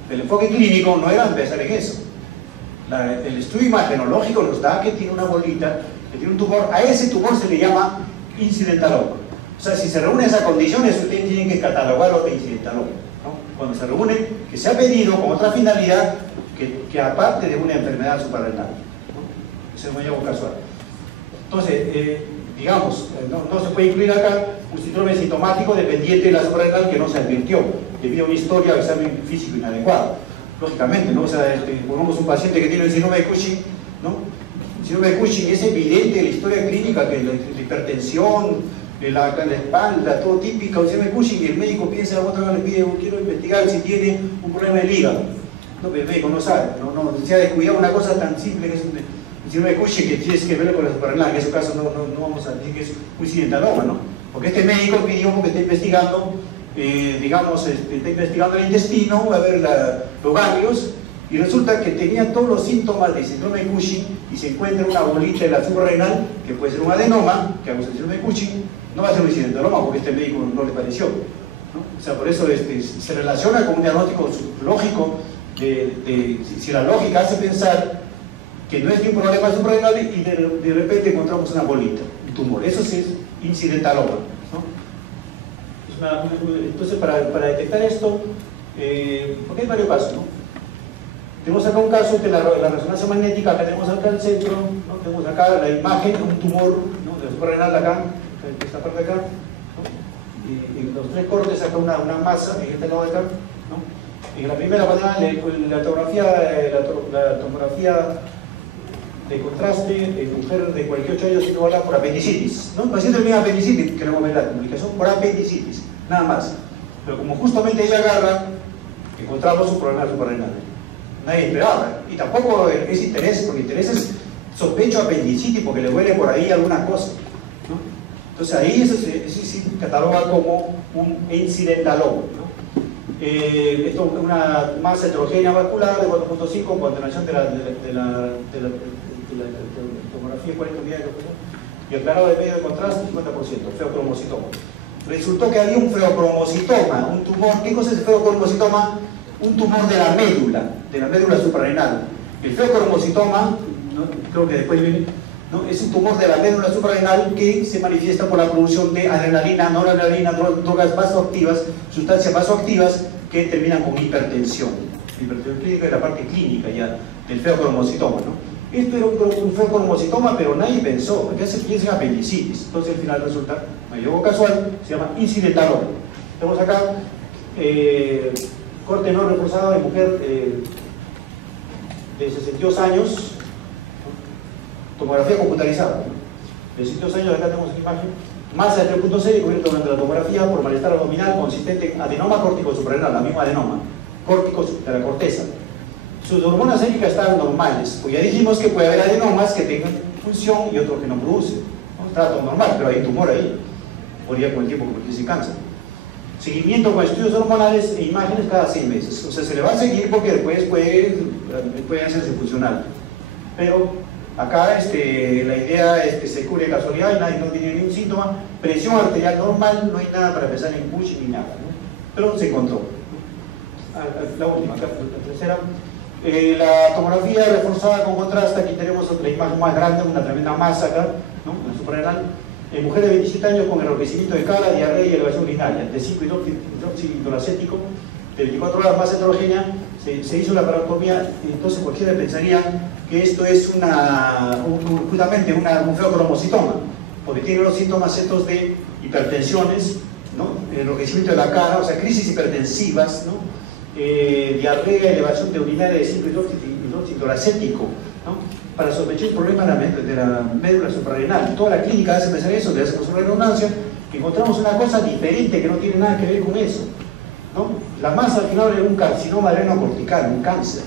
El enfoque clínico no era empezar en eso. El estudio imagenológico nos da que tiene una bolita, que tiene un tumor. A ese tumor se le llama incidentaloma. O sea, si se reúnen esas condiciones, ustedes tienen que catalogarlo de incidentaloma, ¿no? Cuando se reúnen, que se ha pedido con otra finalidad que aparte de una enfermedad suprarrenal, ¿no? Ese es un hallazgo casual. Entonces, digamos, no se puede incluir acá un síndrome sintomático dependiente de la suprarrenal que no se advirtió debido a una historia o examen físico inadecuado. Lógicamente, ¿no? O sea, pongamos un paciente que tiene el síndrome de Cushing, ¿no? El síndrome de Cushing es evidente en la historia clínica que la hipertensión, la espalda, todo típico del síndrome de Cushing, y el médico piensa, otra vez le pide, quiero investigar si tiene un problema del hígado. No, pero el médico no sabe, se ha descuidado una cosa tan simple que es el síndrome de Cushing, que tiene que ver con la suprarrenal. En ese caso no vamos a decir que es un incidentaloma, ¿no? Porque este médico pidió que está investigando, está investigando el intestino, a ver los ganglios, y resulta que tenía todos los síntomas de síndrome de Cushing y se encuentra una bolita en la suprarrenal, que puede ser un adenoma, que acusa el síndrome de Cushing, no va a ser un incidentaloma porque este médico no le pareció, ¿no? O sea, por eso se relaciona con un diagnóstico lógico, si la lógica hace pensar que no es ni un problema suprarrenal y de repente encontramos una bolita, un tumor. Eso sí es incidentaloma, ¿no? Entonces, para detectar esto, porque hay varios casos, ¿no? Tenemos acá un caso de la resonancia magnética, acá tenemos acá el centro, ¿no? Tenemos acá la imagen, un tumor, ¿no? De la suprarrenal acá, esta parte de acá, ¿no? Y en los tres cortes acá una masa, en este lado de acá, ¿no? En la primera panel la tomografía de contraste de mujer de 48 años no habla por apendicitis, ¿no? El paciente tiene apendicitis, queremos ver la comunicación por apendicitis, nada más. Pero como justamente ella agarra, encontramos un problema suprarrenal. Nadie esperaba, y tampoco es interés, porque interés es sospecho apendicitis porque le duele por ahí alguna cosa, ¿no? Entonces ahí eso sí cataloga como un incidentaloma, ¿no? Esto es una masa heterogénea vascular de 4.5 con continuación de la tomografía 40 unidades y aclarado de medio de contraste 50%, feocromocitoma. Resultó que había un feocromocitoma, un tumor. ¿Qué cosa es el feocromocitoma? Un tumor de la médula suprarrenal. El feocromocitoma, ¿no? Creo que después viene, ¿no? Es un tumor de la médula suprarrenal que se manifiesta por la producción de adrenalina, noradrenalina, drogas vasoactivas, sustancias vasoactivas que terminan con hipertensión. La hipertensión clínica es la parte clínica ya del feocromocitoma, ¿no? Esto era un feocromocitoma, pero nadie pensó, que es apendicitis. Entonces al final resulta, un hallazgo casual, se llama incidentaloma. Tenemos acá corte no reforzado de mujer de 62 años, ¿no? Tomografía computarizada, ¿no? De 62 años, acá tenemos una imagen, masa de 3.6 cubierto durante la tomografía por malestar abdominal consistente en adenoma córtico suprarrenal, la misma adenoma, córtico de la corteza. Sus hormonas séricas estaban normales, pues ya dijimos que puede haber adenomas que tengan función y otros que no producen, ¿no? Está todo normal, pero hay tumor ahí, podría con el tiempo convertirse en cáncer. Seguimiento con estudios hormonales e imágenes cada 6 meses. O sea, se le va a seguir porque después puede hacerse funcional. Pero acá la idea es que se cubre de casualidad y nadie no tiene ningún síntoma. Presión arterial normal, no hay nada para pensar en Cushing ni nada, ¿no? Pero se encontró. La última, acá, la tercera. La tomografía reforzada con contraste, aquí tenemos otra imagen más grande, una tremenda masa acá, ¿no? La suprarrenal. En mujeres de 27 años con enrojecimiento de cara, diarrea y elevación urinaria, de 5-hidroxidoracético, de 24 horas más heterogénea, se hizo la paractomía. Entonces cualquiera pensaría que esto es justamente un feocromocitoma, porque tiene los síntomas estos de hipertensiones, ¿no? Enrojecimiento de la cara, o sea, crisis hipertensivas, ¿no? Diarrea, elevación de urinaria de 5-hidroxidoracético, ¿no? Para sospechar un problema de la médula suprarrenal. Toda la clínica hace pensar eso, le hacemos una redundancia, encontramos una cosa diferente que no tiene nada que ver con eso, ¿no? La masa al final es un carcinoma adrenocortical, un cáncer.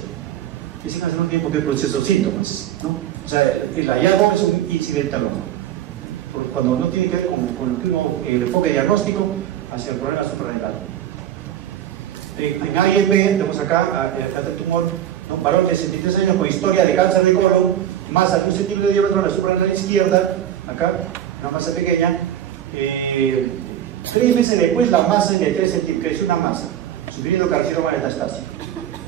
Ese cáncer no tiene por qué producir esos síntomas, ¿no? O sea, el hallazgo es un incidentaloma, cuando no tiene que ver con el enfoque diagnóstico hacia el problema suprarrenal. En AIMB tenemos acá el tumor, ¿no? Varón de 63 años con historia de cáncer de colon, masa de 1 centímetro de diámetro en la suprarrenal izquierda, acá, una masa pequeña. 3 meses después la masa de 3 centímetros, creció una masa, sugiriendo carcinoma metastásico,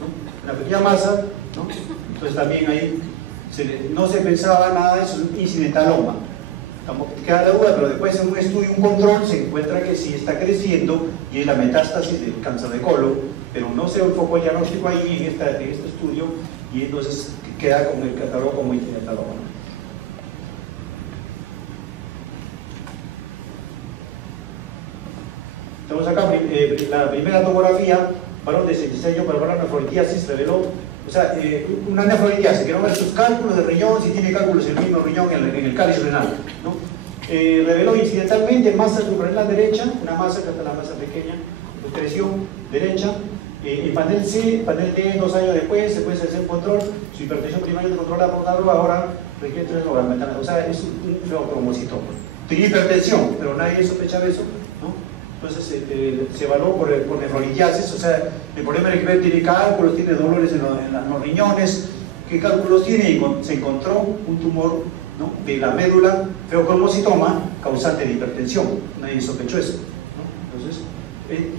¿no? Una pequeña masa, ¿no? Entonces también ahí no se pensaba nada de eso, es un incidentaloma. Queda la duda, pero después en un estudio, un control, se encuentra que sí está creciendo y es la metástasis del cáncer de colon, pero no se enfocó el diagnóstico ahí en este estudio y entonces queda como el catálogo como incidentaloma. Tenemos acá la primera tomografía, varón de 66 años para la nefrolitiasis, reveló, o sea, una nefrolitiasis, que no ve sus cálculos de riñón, si tiene cálculos en el mismo riñón en el cáliz renal, ¿no? Reveló incidentalmente masa suprarrenal derecha, una masa que hasta la masa pequeña, creció derecha, en panel C, panel D, 2 años después, se puede hacer un control, su hipertensión primaria controlada por una droga, ahora requiere 3 horas, o sea, es un feocromocitoma. Tenía hipertensión, pero nadie sospechaba eso, ¿no? Entonces se evaluó por nefrolitiasis, o sea, el problema es que tiene cálculos, tiene dolores en los riñones, ¿qué cálculos tiene? Y se encontró un tumor, ¿no? De la médula, feocromocitoma, causante de hipertensión. Nadie sospechó eso, ¿no? Entonces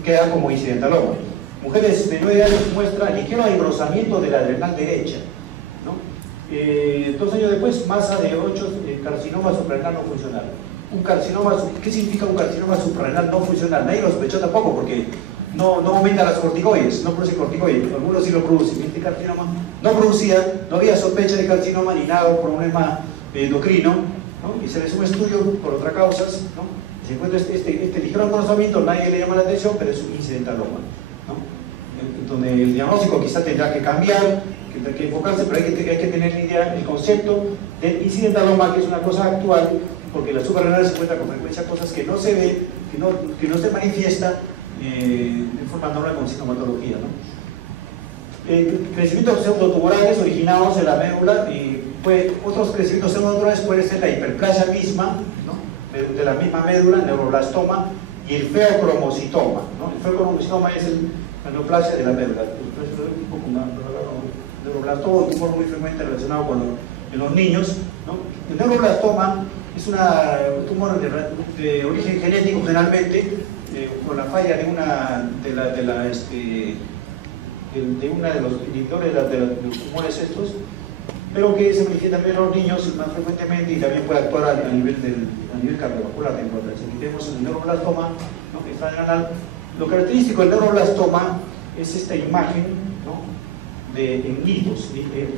queda como incidentaloma. Mujeres de 9 años muestra ligero engrosamiento de la adrenal derecha, ¿no? 2 años después, masa de 8, carcinoma suprarrenal no funcional. Un carcinoma, ¿qué significa un carcinoma suprarrenal no funcional? Nadie lo sospechó tampoco porque no aumenta las corticoides, no produce corticoides, algunos sí lo producen. Este carcinoma no producía, no había sospecha de carcinoma ni nada, problema endocrino, ¿no? Y se le hizo un estudio por otras causas, ¿no? Y se encuentra este ligero engrosamiento, nadie le llama la atención, pero es un incidentaloma, ¿no? Donde el diagnóstico quizá tendrá que cambiar, tendrá que enfocarse, pero hay que tener idea el concepto del incidentaloma, que es una cosa actual, porque la suprarrenal se encuentra con frecuencia cosas que no se ve, que no se manifiesta de forma normal con sintomatología, ¿no? Crecimientos pseudotumorales originados en la médula, otros crecimientos pseudotumorales pueden ser la hiperplasia misma, ¿no? De la misma médula, neuroblastoma, y el feocromocitoma, ¿no? El feocromocitoma es la neoplasia de la médula, el neuroblastoma, un tumor muy frecuente relacionado en los niños, ¿no? El neuroblastoma es un tumor de origen genético generalmente, con la falla de una de los inhibidores de los tumores estos, pero que se manifiesta también en los niños más frecuentemente y también puede actuar a nivel cardiovascular. Aquí tenemos el neuroblastoma, ¿no? Extrarenal. Lo característico del neuroblastoma es esta imagen, ¿no? En nidos,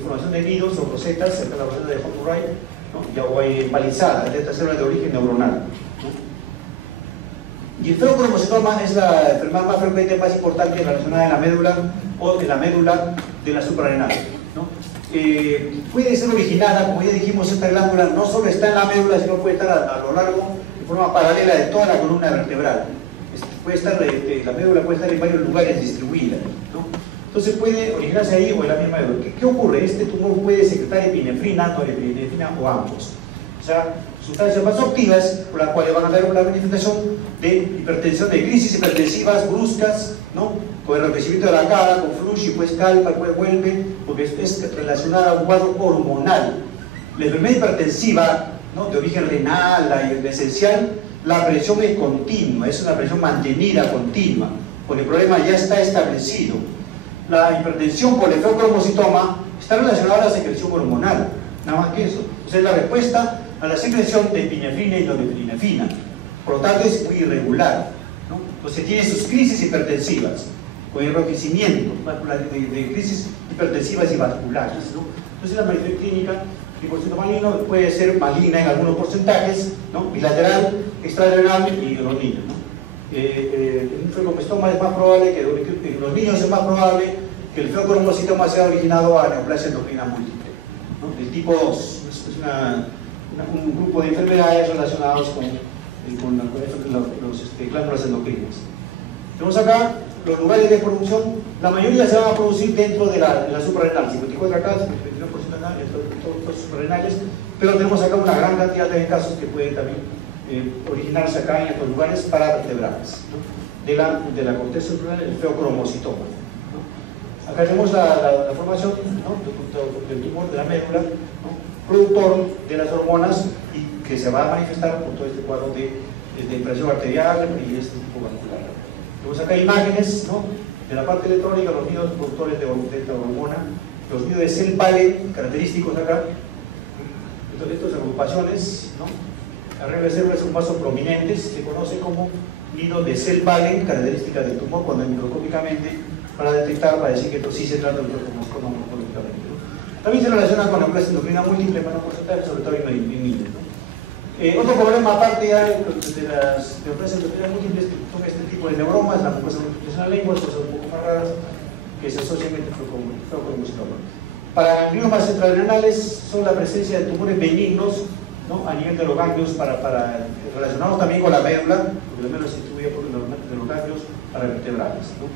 formación de nidos o rosetas cerca de la roseta de Hopkins, ¿no? O empalizada de estas células de origen neuronal, ¿no? Y el feocromocitoma es la enfermedad más frecuente, más importante relacionada en la médula o en la médula de la suprarrenal, ¿no? Puede ser originada, como ya dijimos, esta glándula no solo está en la médula, sino puede estar a lo largo, de forma paralela de toda la columna vertebral. La médula puede estar en varios lugares distribuida, ¿no? Entonces puede originarse ahí o en la misma médula. ¿Qué ocurre? Este tumor puede secretar epinefrina, norepinefrina o ambos. O sea, sustancias vasoactivas por las cuales van a dar una manifestación de hipertensión, de crisis hipertensivas bruscas, ¿no? Con el enrojecimiento de la cara, con flush y pues calma, pues vuelve, porque es relacionada a un cuadro hormonal. La enfermedad hipertensiva, ¿no? De origen renal, la esencial, la presión es continua, es una presión mantenida, continua, porque el problema ya está establecido. la hipertensión por el feocromocitoma está relacionada a la secreción hormonal, nada más que eso. O sea, es la respuesta a la secreción de epinefrina y norepinefrina. Por lo tanto, es muy irregular, ¿no? Entonces tiene sus crisis hipertensivas, con enrojecimiento, de crisis hipertensivas y vasculares, ¿no? Entonces la manifestación clínica de linfocito maligno puede ser maligna en algunos porcentajes, ¿no? Bilateral, extrarenal y en los niños, ¿no? Un feocromocitoma es más probable que en los niños es más probable que el feocromocitoma sea originado a neoplasia endocrina múltiple, ¿no? El tipo 2 es un grupo de enfermedades relacionadas con las glándulas endocrinas. Tenemos acá los lugares de producción, la mayoría se van a producir dentro de la suprarrenal, 54 acá, 59% acá, todos suprarrenales, pero tenemos acá una gran cantidad de casos que pueden también originarse acá en estos lugares paravertebrales, ¿no? de la corteza suprarrenal, el feocromocitoma, ¿no? Acá tenemos la formación, ¿no? del tumor de la médula, ¿no? Productor de las hormonas y que se va a manifestar por todo este cuadro de presión arterial y este tipo vascular. Tenemos acá imágenes, ¿no? De la parte electrónica, los nidos productores de esta hormona, los nidos de Zellweger, característicos acá. Entonces, estas agrupaciones, ¿no? Arriba de células son vasos prominentes, se conoce como nidos de Zellweger, características del tumor cuando es microscópicamente, para detectar, para decir que esto sí se trata de un feocromocitoma microscópicamente, ¿no? También se relaciona con la neoplasia endocrina múltiple, para un porcentaje, sobre todo en niños, ¿no? Otro problema aparte ya de las neoplasias endocrinas múltiples son este tipo de neuromas, la mucosa en la lengua, cosas un poco más raras que se asocian con feocromocitoma. Para gliomas centroadrenales son la presencia de tumores benignos, ¿no? A nivel de los ganglios relacionados también con la médula, porque la médula se distribuye por los ganglios paravertebrales, ¿no?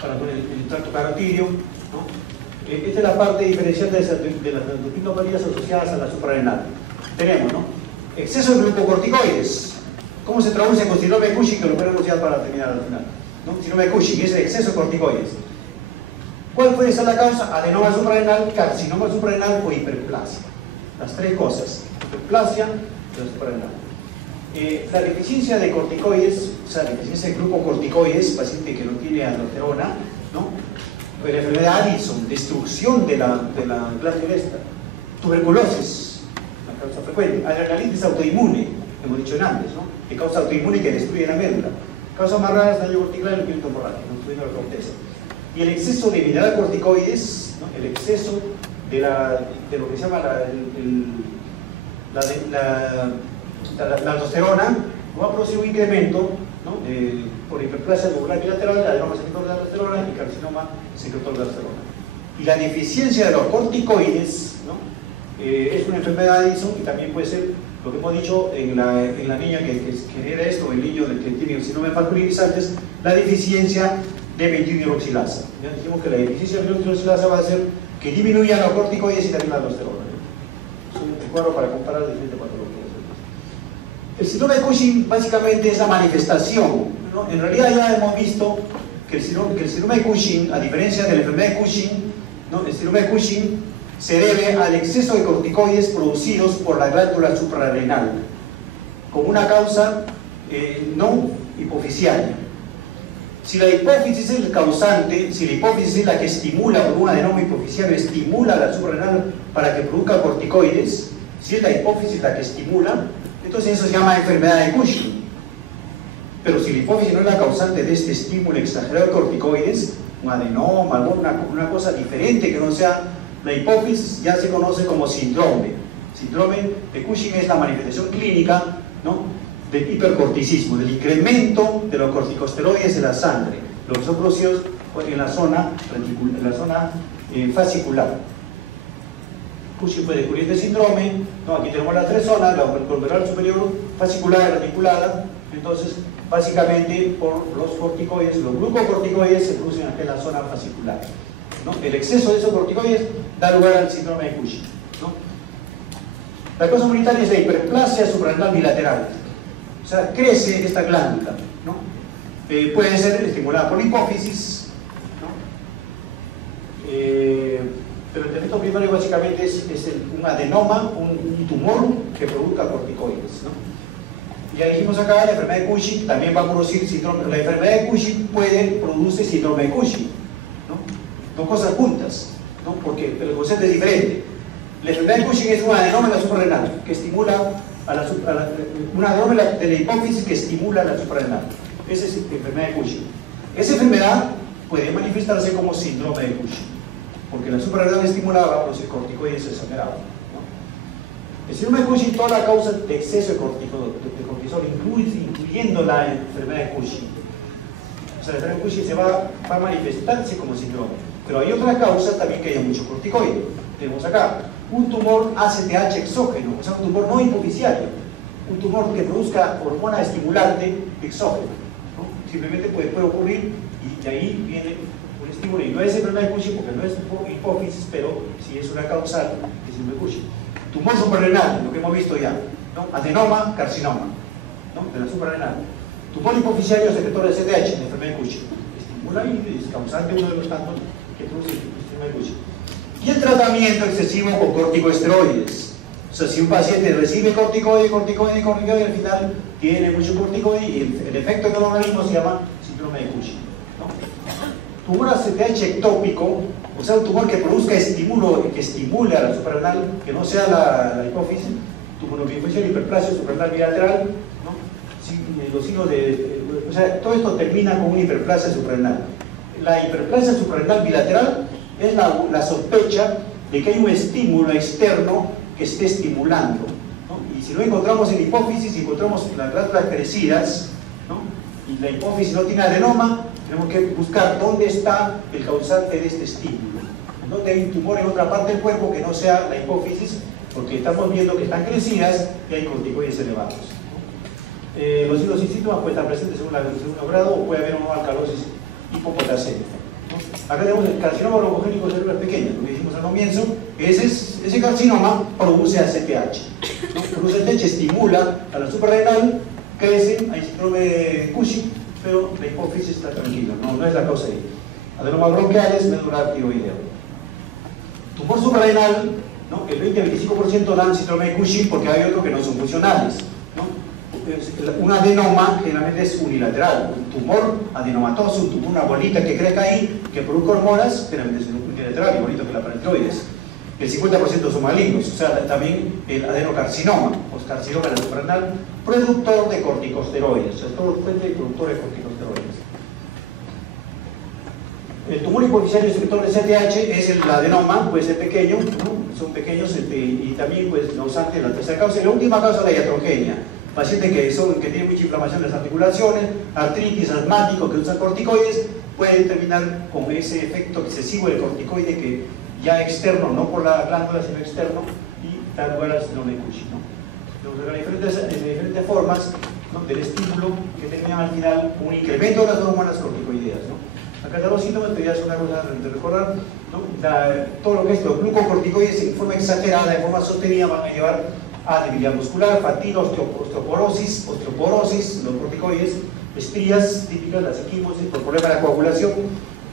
Para el tracto carotídeo, ¿no? Esta es la parte diferencial de las endocrinopatias asociadas a la suprarrenal. Tenemos, ¿no? Exceso de glucocorticoides. ¿Cómo se traduce con síndrome de Cushing? Que lo podemos ya para terminar al final, ¿no? Síndrome de Cushing es el exceso de corticoides. ¿Cuál puede ser la causa? Adenoma suprarrenal, carcinoma suprarrenal o hiperplasia. Las tres cosas: hiperplasia y la suprarrenal. La deficiencia de corticoides, o sea, la deficiencia de glucocorticoides, paciente que no tiene aldosterona, ¿no? La enfermedad de Addison, destrucción de la glándula esta, tuberculosis, una causa frecuente, adrenalitis autoinmune, hemos dicho antes, ¿no? Que causa autoinmune y que destruye la médula. Causa más rara es daño cortical y el espíritu hemorrágico, incluyendo la corteza. Y el exceso de mineralocorticoides, ¿no? El exceso de lo que se llama la aldosterona, va a producir un incremento, ¿no? Por hiperplasia lobular bilateral, adenoma secretor de aldosterona y carcinoma secretor de aldosterona. Y la deficiencia de los corticoides, ¿no? Es una enfermedad de Addison y también puede ser lo que hemos dicho en la niña que genera esto, el niño que tiene el síndrome vasculirizantes, la deficiencia de 21-hidroxilasa. Ya dijimos que la deficiencia de 21-hidroxilasa va a hacer que disminuyan los corticoides y también la aldosterona. Es un cuadro para comparar diferentes patologías. El síndrome de Cushing básicamente es la manifestación, ¿no? En realidad ya hemos visto que el síndrome de Cushing, a diferencia de la enfermedad de Cushing, ¿no? El síndrome de Cushing se debe al exceso de corticoides producidos por la glándula suprarrenal, como una causa no hipofisial. Si la hipófisis es el causante, si la hipófisis es la que estimula, por un adenoma hipofisial, estimula la suprarrenal para que produzca corticoides, si es la hipófisis la que estimula, entonces eso se llama enfermedad de Cushing. Pero si la hipófisis no es la causante de este estímulo exagerado de corticoides, un adenoma, una cosa diferente que no sea la hipófisis, ya se conoce como síndrome. Síndrome de Cushing es la manifestación clínica, ¿no? Del hipercorticismo, del incremento de los corticosteroides en la sangre, los que son producidos en la zona fascicular. Cushing puede descubrir este síndrome, ¿no? Aquí tenemos las tres zonas, la orbital superior, fascicular y reticulada. Entonces, básicamente por los corticoides, los glucocorticoides se producen aquí en la zona fascicular, ¿no? El exceso de esos corticoides da lugar al síndrome de Cushing, ¿no? La causa prioritaria es la hiperplasia suprarrenal bilateral. O sea, crece esta glándula, ¿no? Puede ser estimulada por la hipófisis, ¿no? Pero el defecto primario básicamente es un adenoma, un tumor que produzca corticoides, ¿no? Ya dijimos acá, la enfermedad de Cushing también va a producir síndrome. La enfermedad de Cushing produce síndrome de Cushing, ¿no? Dos cosas juntas, ¿no? Porque el concepto es diferente. La enfermedad de Cushing es un adenoma de la suprarrenal que estimula una adenoma de la hipófisis que estimula la suprarrenal. Esa es la enfermedad de Cushing. Esa enfermedad puede manifestarse como síndrome de Cushing, porque la suprarrenal estimulada va a producir corticoides exagerados. El síndrome de Cushing, toda la causa de exceso de cortisol, incluyendo la enfermedad de Cushing. O sea, la enfermedad de Cushing va a manifestarse como síndrome. Pero hay otra causa también que haya mucho corticoide. Tenemos acá un tumor ACTH exógeno, o sea, un tumor no hipofisiario, un tumor que produzca hormona estimulante exógena, ¿no? Simplemente puede ocurrir y de ahí viene un estímulo. Y no es enfermedad de Cushing porque no es hipófisis, pero sí es una causal de síndrome de Cushing. Tumor suprarrenal, lo que hemos visto ya, ¿no? Adenoma, carcinoma, ¿no? De la suprarrenal. Tumor hipofisiario secretor de CTH, la enfermedad de Cushing. Estimula y es causante uno de los tantos que produce el síndrome de Cushing. Y el tratamiento excesivo con corticosteroides. O sea, si un paciente recibe corticoide, al final tiene mucho corticoide y el efecto en el organismo se llama síndrome de Cushing, ¿no? Tumor ACTH ectópico, o sea, un tumor que produzca estímulo, que estimule a la suprarrenal, que no sea la hipófisis, tumor hipofisiario, hiperplasia suprarrenal bilateral, ¿no? Sí, los signos o sea, todo esto termina con una hiperplasia suprarrenal. La hiperplasia suprarrenal bilateral es la sospecha de que hay un estímulo externo que esté estimulando, ¿no? Y si no encontramos en la hipófisis, si encontramos las glándulas crecidas, ¿no? Y la hipófisis no tiene adenoma, tenemos que buscar dónde está el causante de este estímulo. Dónde hay un tumor en otra parte del cuerpo que no sea la hipófisis, porque estamos viendo que están crecidas y hay corticoides elevados. Los signos y síntomas pueden estar presentes según el segundo grado o puede haber una alcalosis hipopotasémica. Acá tenemos el carcinoma broncogénico cerebral pequeño, lo que dijimos al comienzo. Ese carcinoma produce ACTH, ¿no? Produce ACTH, estimula a la suprarrenal, crecen, hay síndrome de Cushing, pero la hipófisis está tranquila, no es la causa ahí. Adenomas bronquiales, médula tiroidea. Tumor suprarrenal, ¿no? El 20-25% dan síndrome de Cushing porque hay otros que no son funcionales, ¿no? Un adenoma generalmente es unilateral, un tumor adenomatoso, una bolita que crezca ahí, que produzca hormonas, generalmente es unilateral, igualito que la paratiroides. El 50% son malignos, o sea, también el adenocarcinoma, o carcinoma de la suprarrenal, productor de corticosteroides, o sea, todo fuente de productor de corticosteroides. El tumor hipofisiario secretor de CTH es el adenoma, puede ser pequeño, ¿no? Son pequeños y también pues, causante de la tercera causa. Y la última causa es la iatrogenia. Pacientes que tienen mucha inflamación en las articulaciones, artritis, asmáticos, que usan corticoides, pueden terminar con ese efecto excesivo del corticoide que ya externo, no por la glándula, sino externo, y da lugar al síndrome de Cushing, ¿no? Diferentes formas, ¿no? Del estímulo que terminan al final un incremento de las hormonas corticoideas, ¿no? Acá están los síntomas, pero ya es una cosa de recordar, ¿no? Todo lo que es los glucocorticoides en forma exagerada, en forma sostenida, van a llevar a debilidad muscular, fatiga, osteoporosis, los corticoides, estrías típicas, la equimosis, por problema de la coagulación,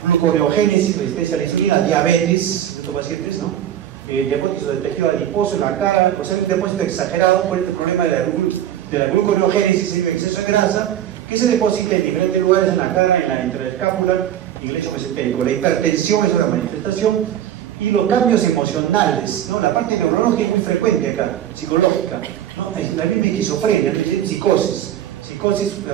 gluconeogénesis, resistencia a la insulina, diabetes en estos pacientes, ¿no? Depósito de tejido adiposo en la cara, o sea, un depósito exagerado por este problema de la gluconeogénesis, el exceso de grasa, que se deposita en diferentes lugares en la cara, entre la escápula y el lecho mesentérico. La hipertensión es una manifestación, y los cambios emocionales, ¿no? La parte neurológica es muy frecuente acá, psicológica, ¿no? La misma esquizofrenia, psicosis,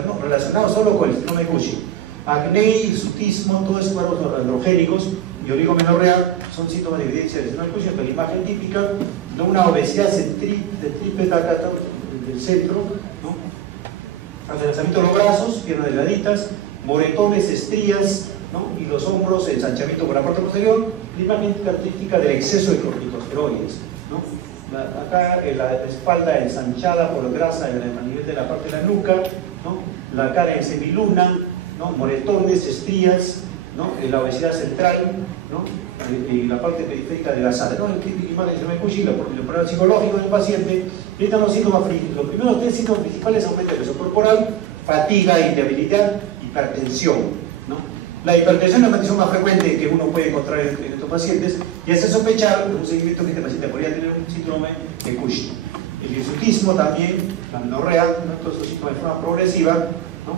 ¿no? Relacionado solo con el síndrome de Cushing. Acné, hirsutismo, todos esos cuadros androgénicos y oligomenorrea son síntomas de evidencia del síndrome de Cushing, pero la imagen típica de una obesidad centrípeta acá del centro, ¿no? Adelgazamiento de los brazos, piernas delgaditas, moretones, estrías, ¿no? Y los hombros, ensanchamiento por la parte posterior, la imagen característica del exceso de corticosteroides, ¿no? Acá la espalda ensanchada por grasa a nivel de la parte de la nuca, ¿no? La cara en semiluna, ¿no? Moretones, estrías, ¿no? La obesidad central, ¿no? Y la parte periférica de la sala, ¿no? La típica imagen de síndrome de Cushing, el problema psicológico del paciente. Y están los síntomas, los primeros tres síntomas principales: aumento de peso corporal, fatiga y debilidad, hipertensión, ¿no? La hipertensión es la condición más frecuente que uno puede encontrar en estos pacientes y hace sospechar un seguimiento que este paciente podría tener un síndrome de Cushing. el hirsutismo también, la menorrea, ¿no? Todos esos síntomas de forma progresiva, ¿no?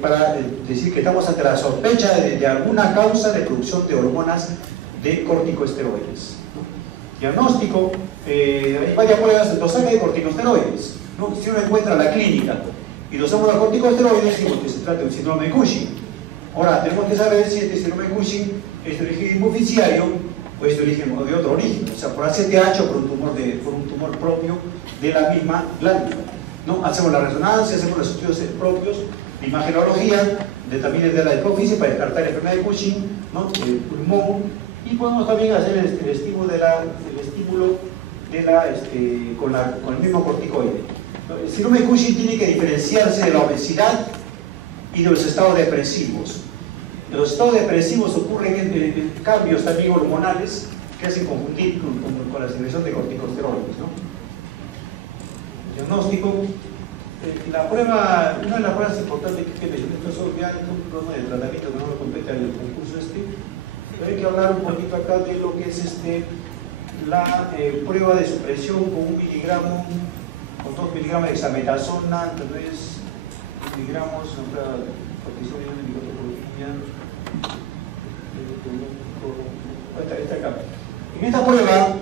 Para decir que estamos ante la sospecha de alguna causa de producción de hormonas de corticosteroides, ¿no? Diagnóstico, hay varias pruebas de dosaje de corticosteroides, ¿no? Si uno encuentra la clínica y dosamos los corticosteroides, decimos que se trata de un síndrome de Cushing. Ahora, tenemos que saber si este síndrome de Cushing es de origen hipoficiario o es de origen o de otro origen, o sea, por ACTH o por un tumor propio de la misma glándula, ¿no? Hacemos la resonancia, hacemos los estudios propios de imagenología, también de la hipófisis para descartar enfermedad de Cushing, ¿no? El pulmón, y podemos también hacer el estímulo con el mismo corticoide. El síndrome de Cushing tiene que diferenciarse de la obesidad y de los estados depresivos. En los estados depresivos ocurren cambios también hormonales que hacen confundir con la secreción de corticosteroides, ¿no? Diagnóstico. Una de las pruebas importantes que mencioné, esto es ya un programa de tratamiento que no lo compete al concurso pero hay que hablar un poquito acá de lo que es la prueba de supresión con 1 miligramo, con 2 miligramos de dexametasona, 3 miligramos, cortisol y esta acá. En esta prueba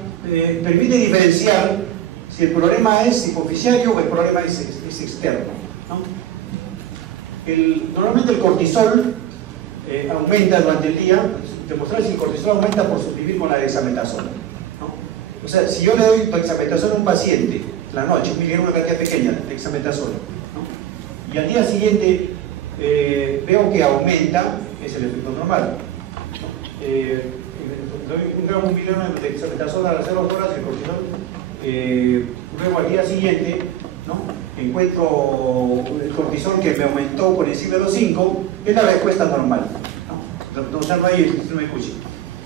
permite diferenciar si el problema es hipoficiario o el problema es externo, ¿no? Normalmente el cortisol aumenta durante el día, demostrar si el cortisol aumenta por sustituir con la dexametasona, ¿no? O sea, si yo le doy dexametasona a un paciente la noche, una cantidad pequeña de dexametasona, ¿no? Y al día siguiente veo que aumenta, es el efecto normal, ¿no? Doy un miligramo de dexametasona a las 0 horas y el cortisol, luego al día siguiente, ¿no? Encuentro el cortisol que me aumentó por encima de los 5, es la respuesta normal, ¿no? O sea, no hay síndrome de Cushing.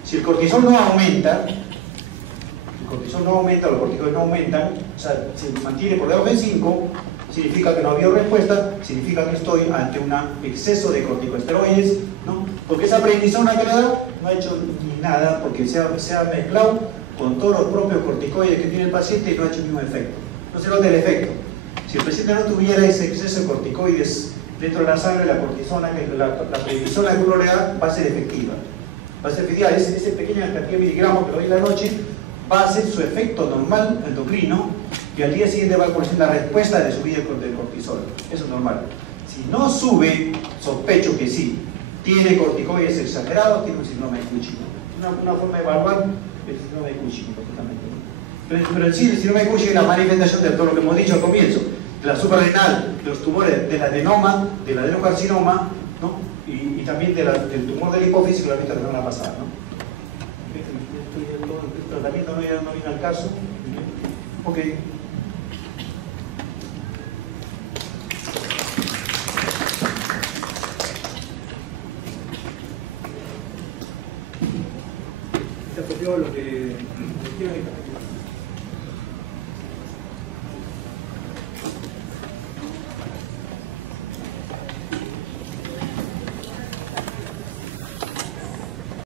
Si el cortisol no aumenta, los corticoides no aumentan, o sea, se mantiene por debajo de 5, significa que no ha habido respuesta, significa que estoy ante un exceso de corticosteroides, ¿no? Porque esa prednisona que le da no ha hecho ni nada, porque se ha mezclado con todos los propios corticoides que tiene el paciente y no ha hecho ningún efecto. No se nota el efecto. Si el paciente no tuviera ese exceso de corticoides dentro de la sangre, la cortisona, la prednisona que uno le da, va a ser efectiva. Va a ser efectiva, ese pequeña cantidad de miligramos que le doy en la noche va a hacer su efecto normal endocrino y al día siguiente va a producir la respuesta de subida del cortisol. Eso es normal. Si no sube, sospecho que sí. Tiene corticoides exagerados, tiene un síndrome de Cushing. Una forma de evaluar el síndrome de Cushing, perfectamente. Pero en sí, el síndrome de Cushing es la manifestación de todo lo que hemos dicho al comienzo, de la suprarrenal, de los tumores del adenoma, del adenocarcinoma, ¿no? Y también del tumor de la hipófisis que lo he visto la semana pasada, ¿no? El tratamiento no viene al caso. Ok. Lo que quiero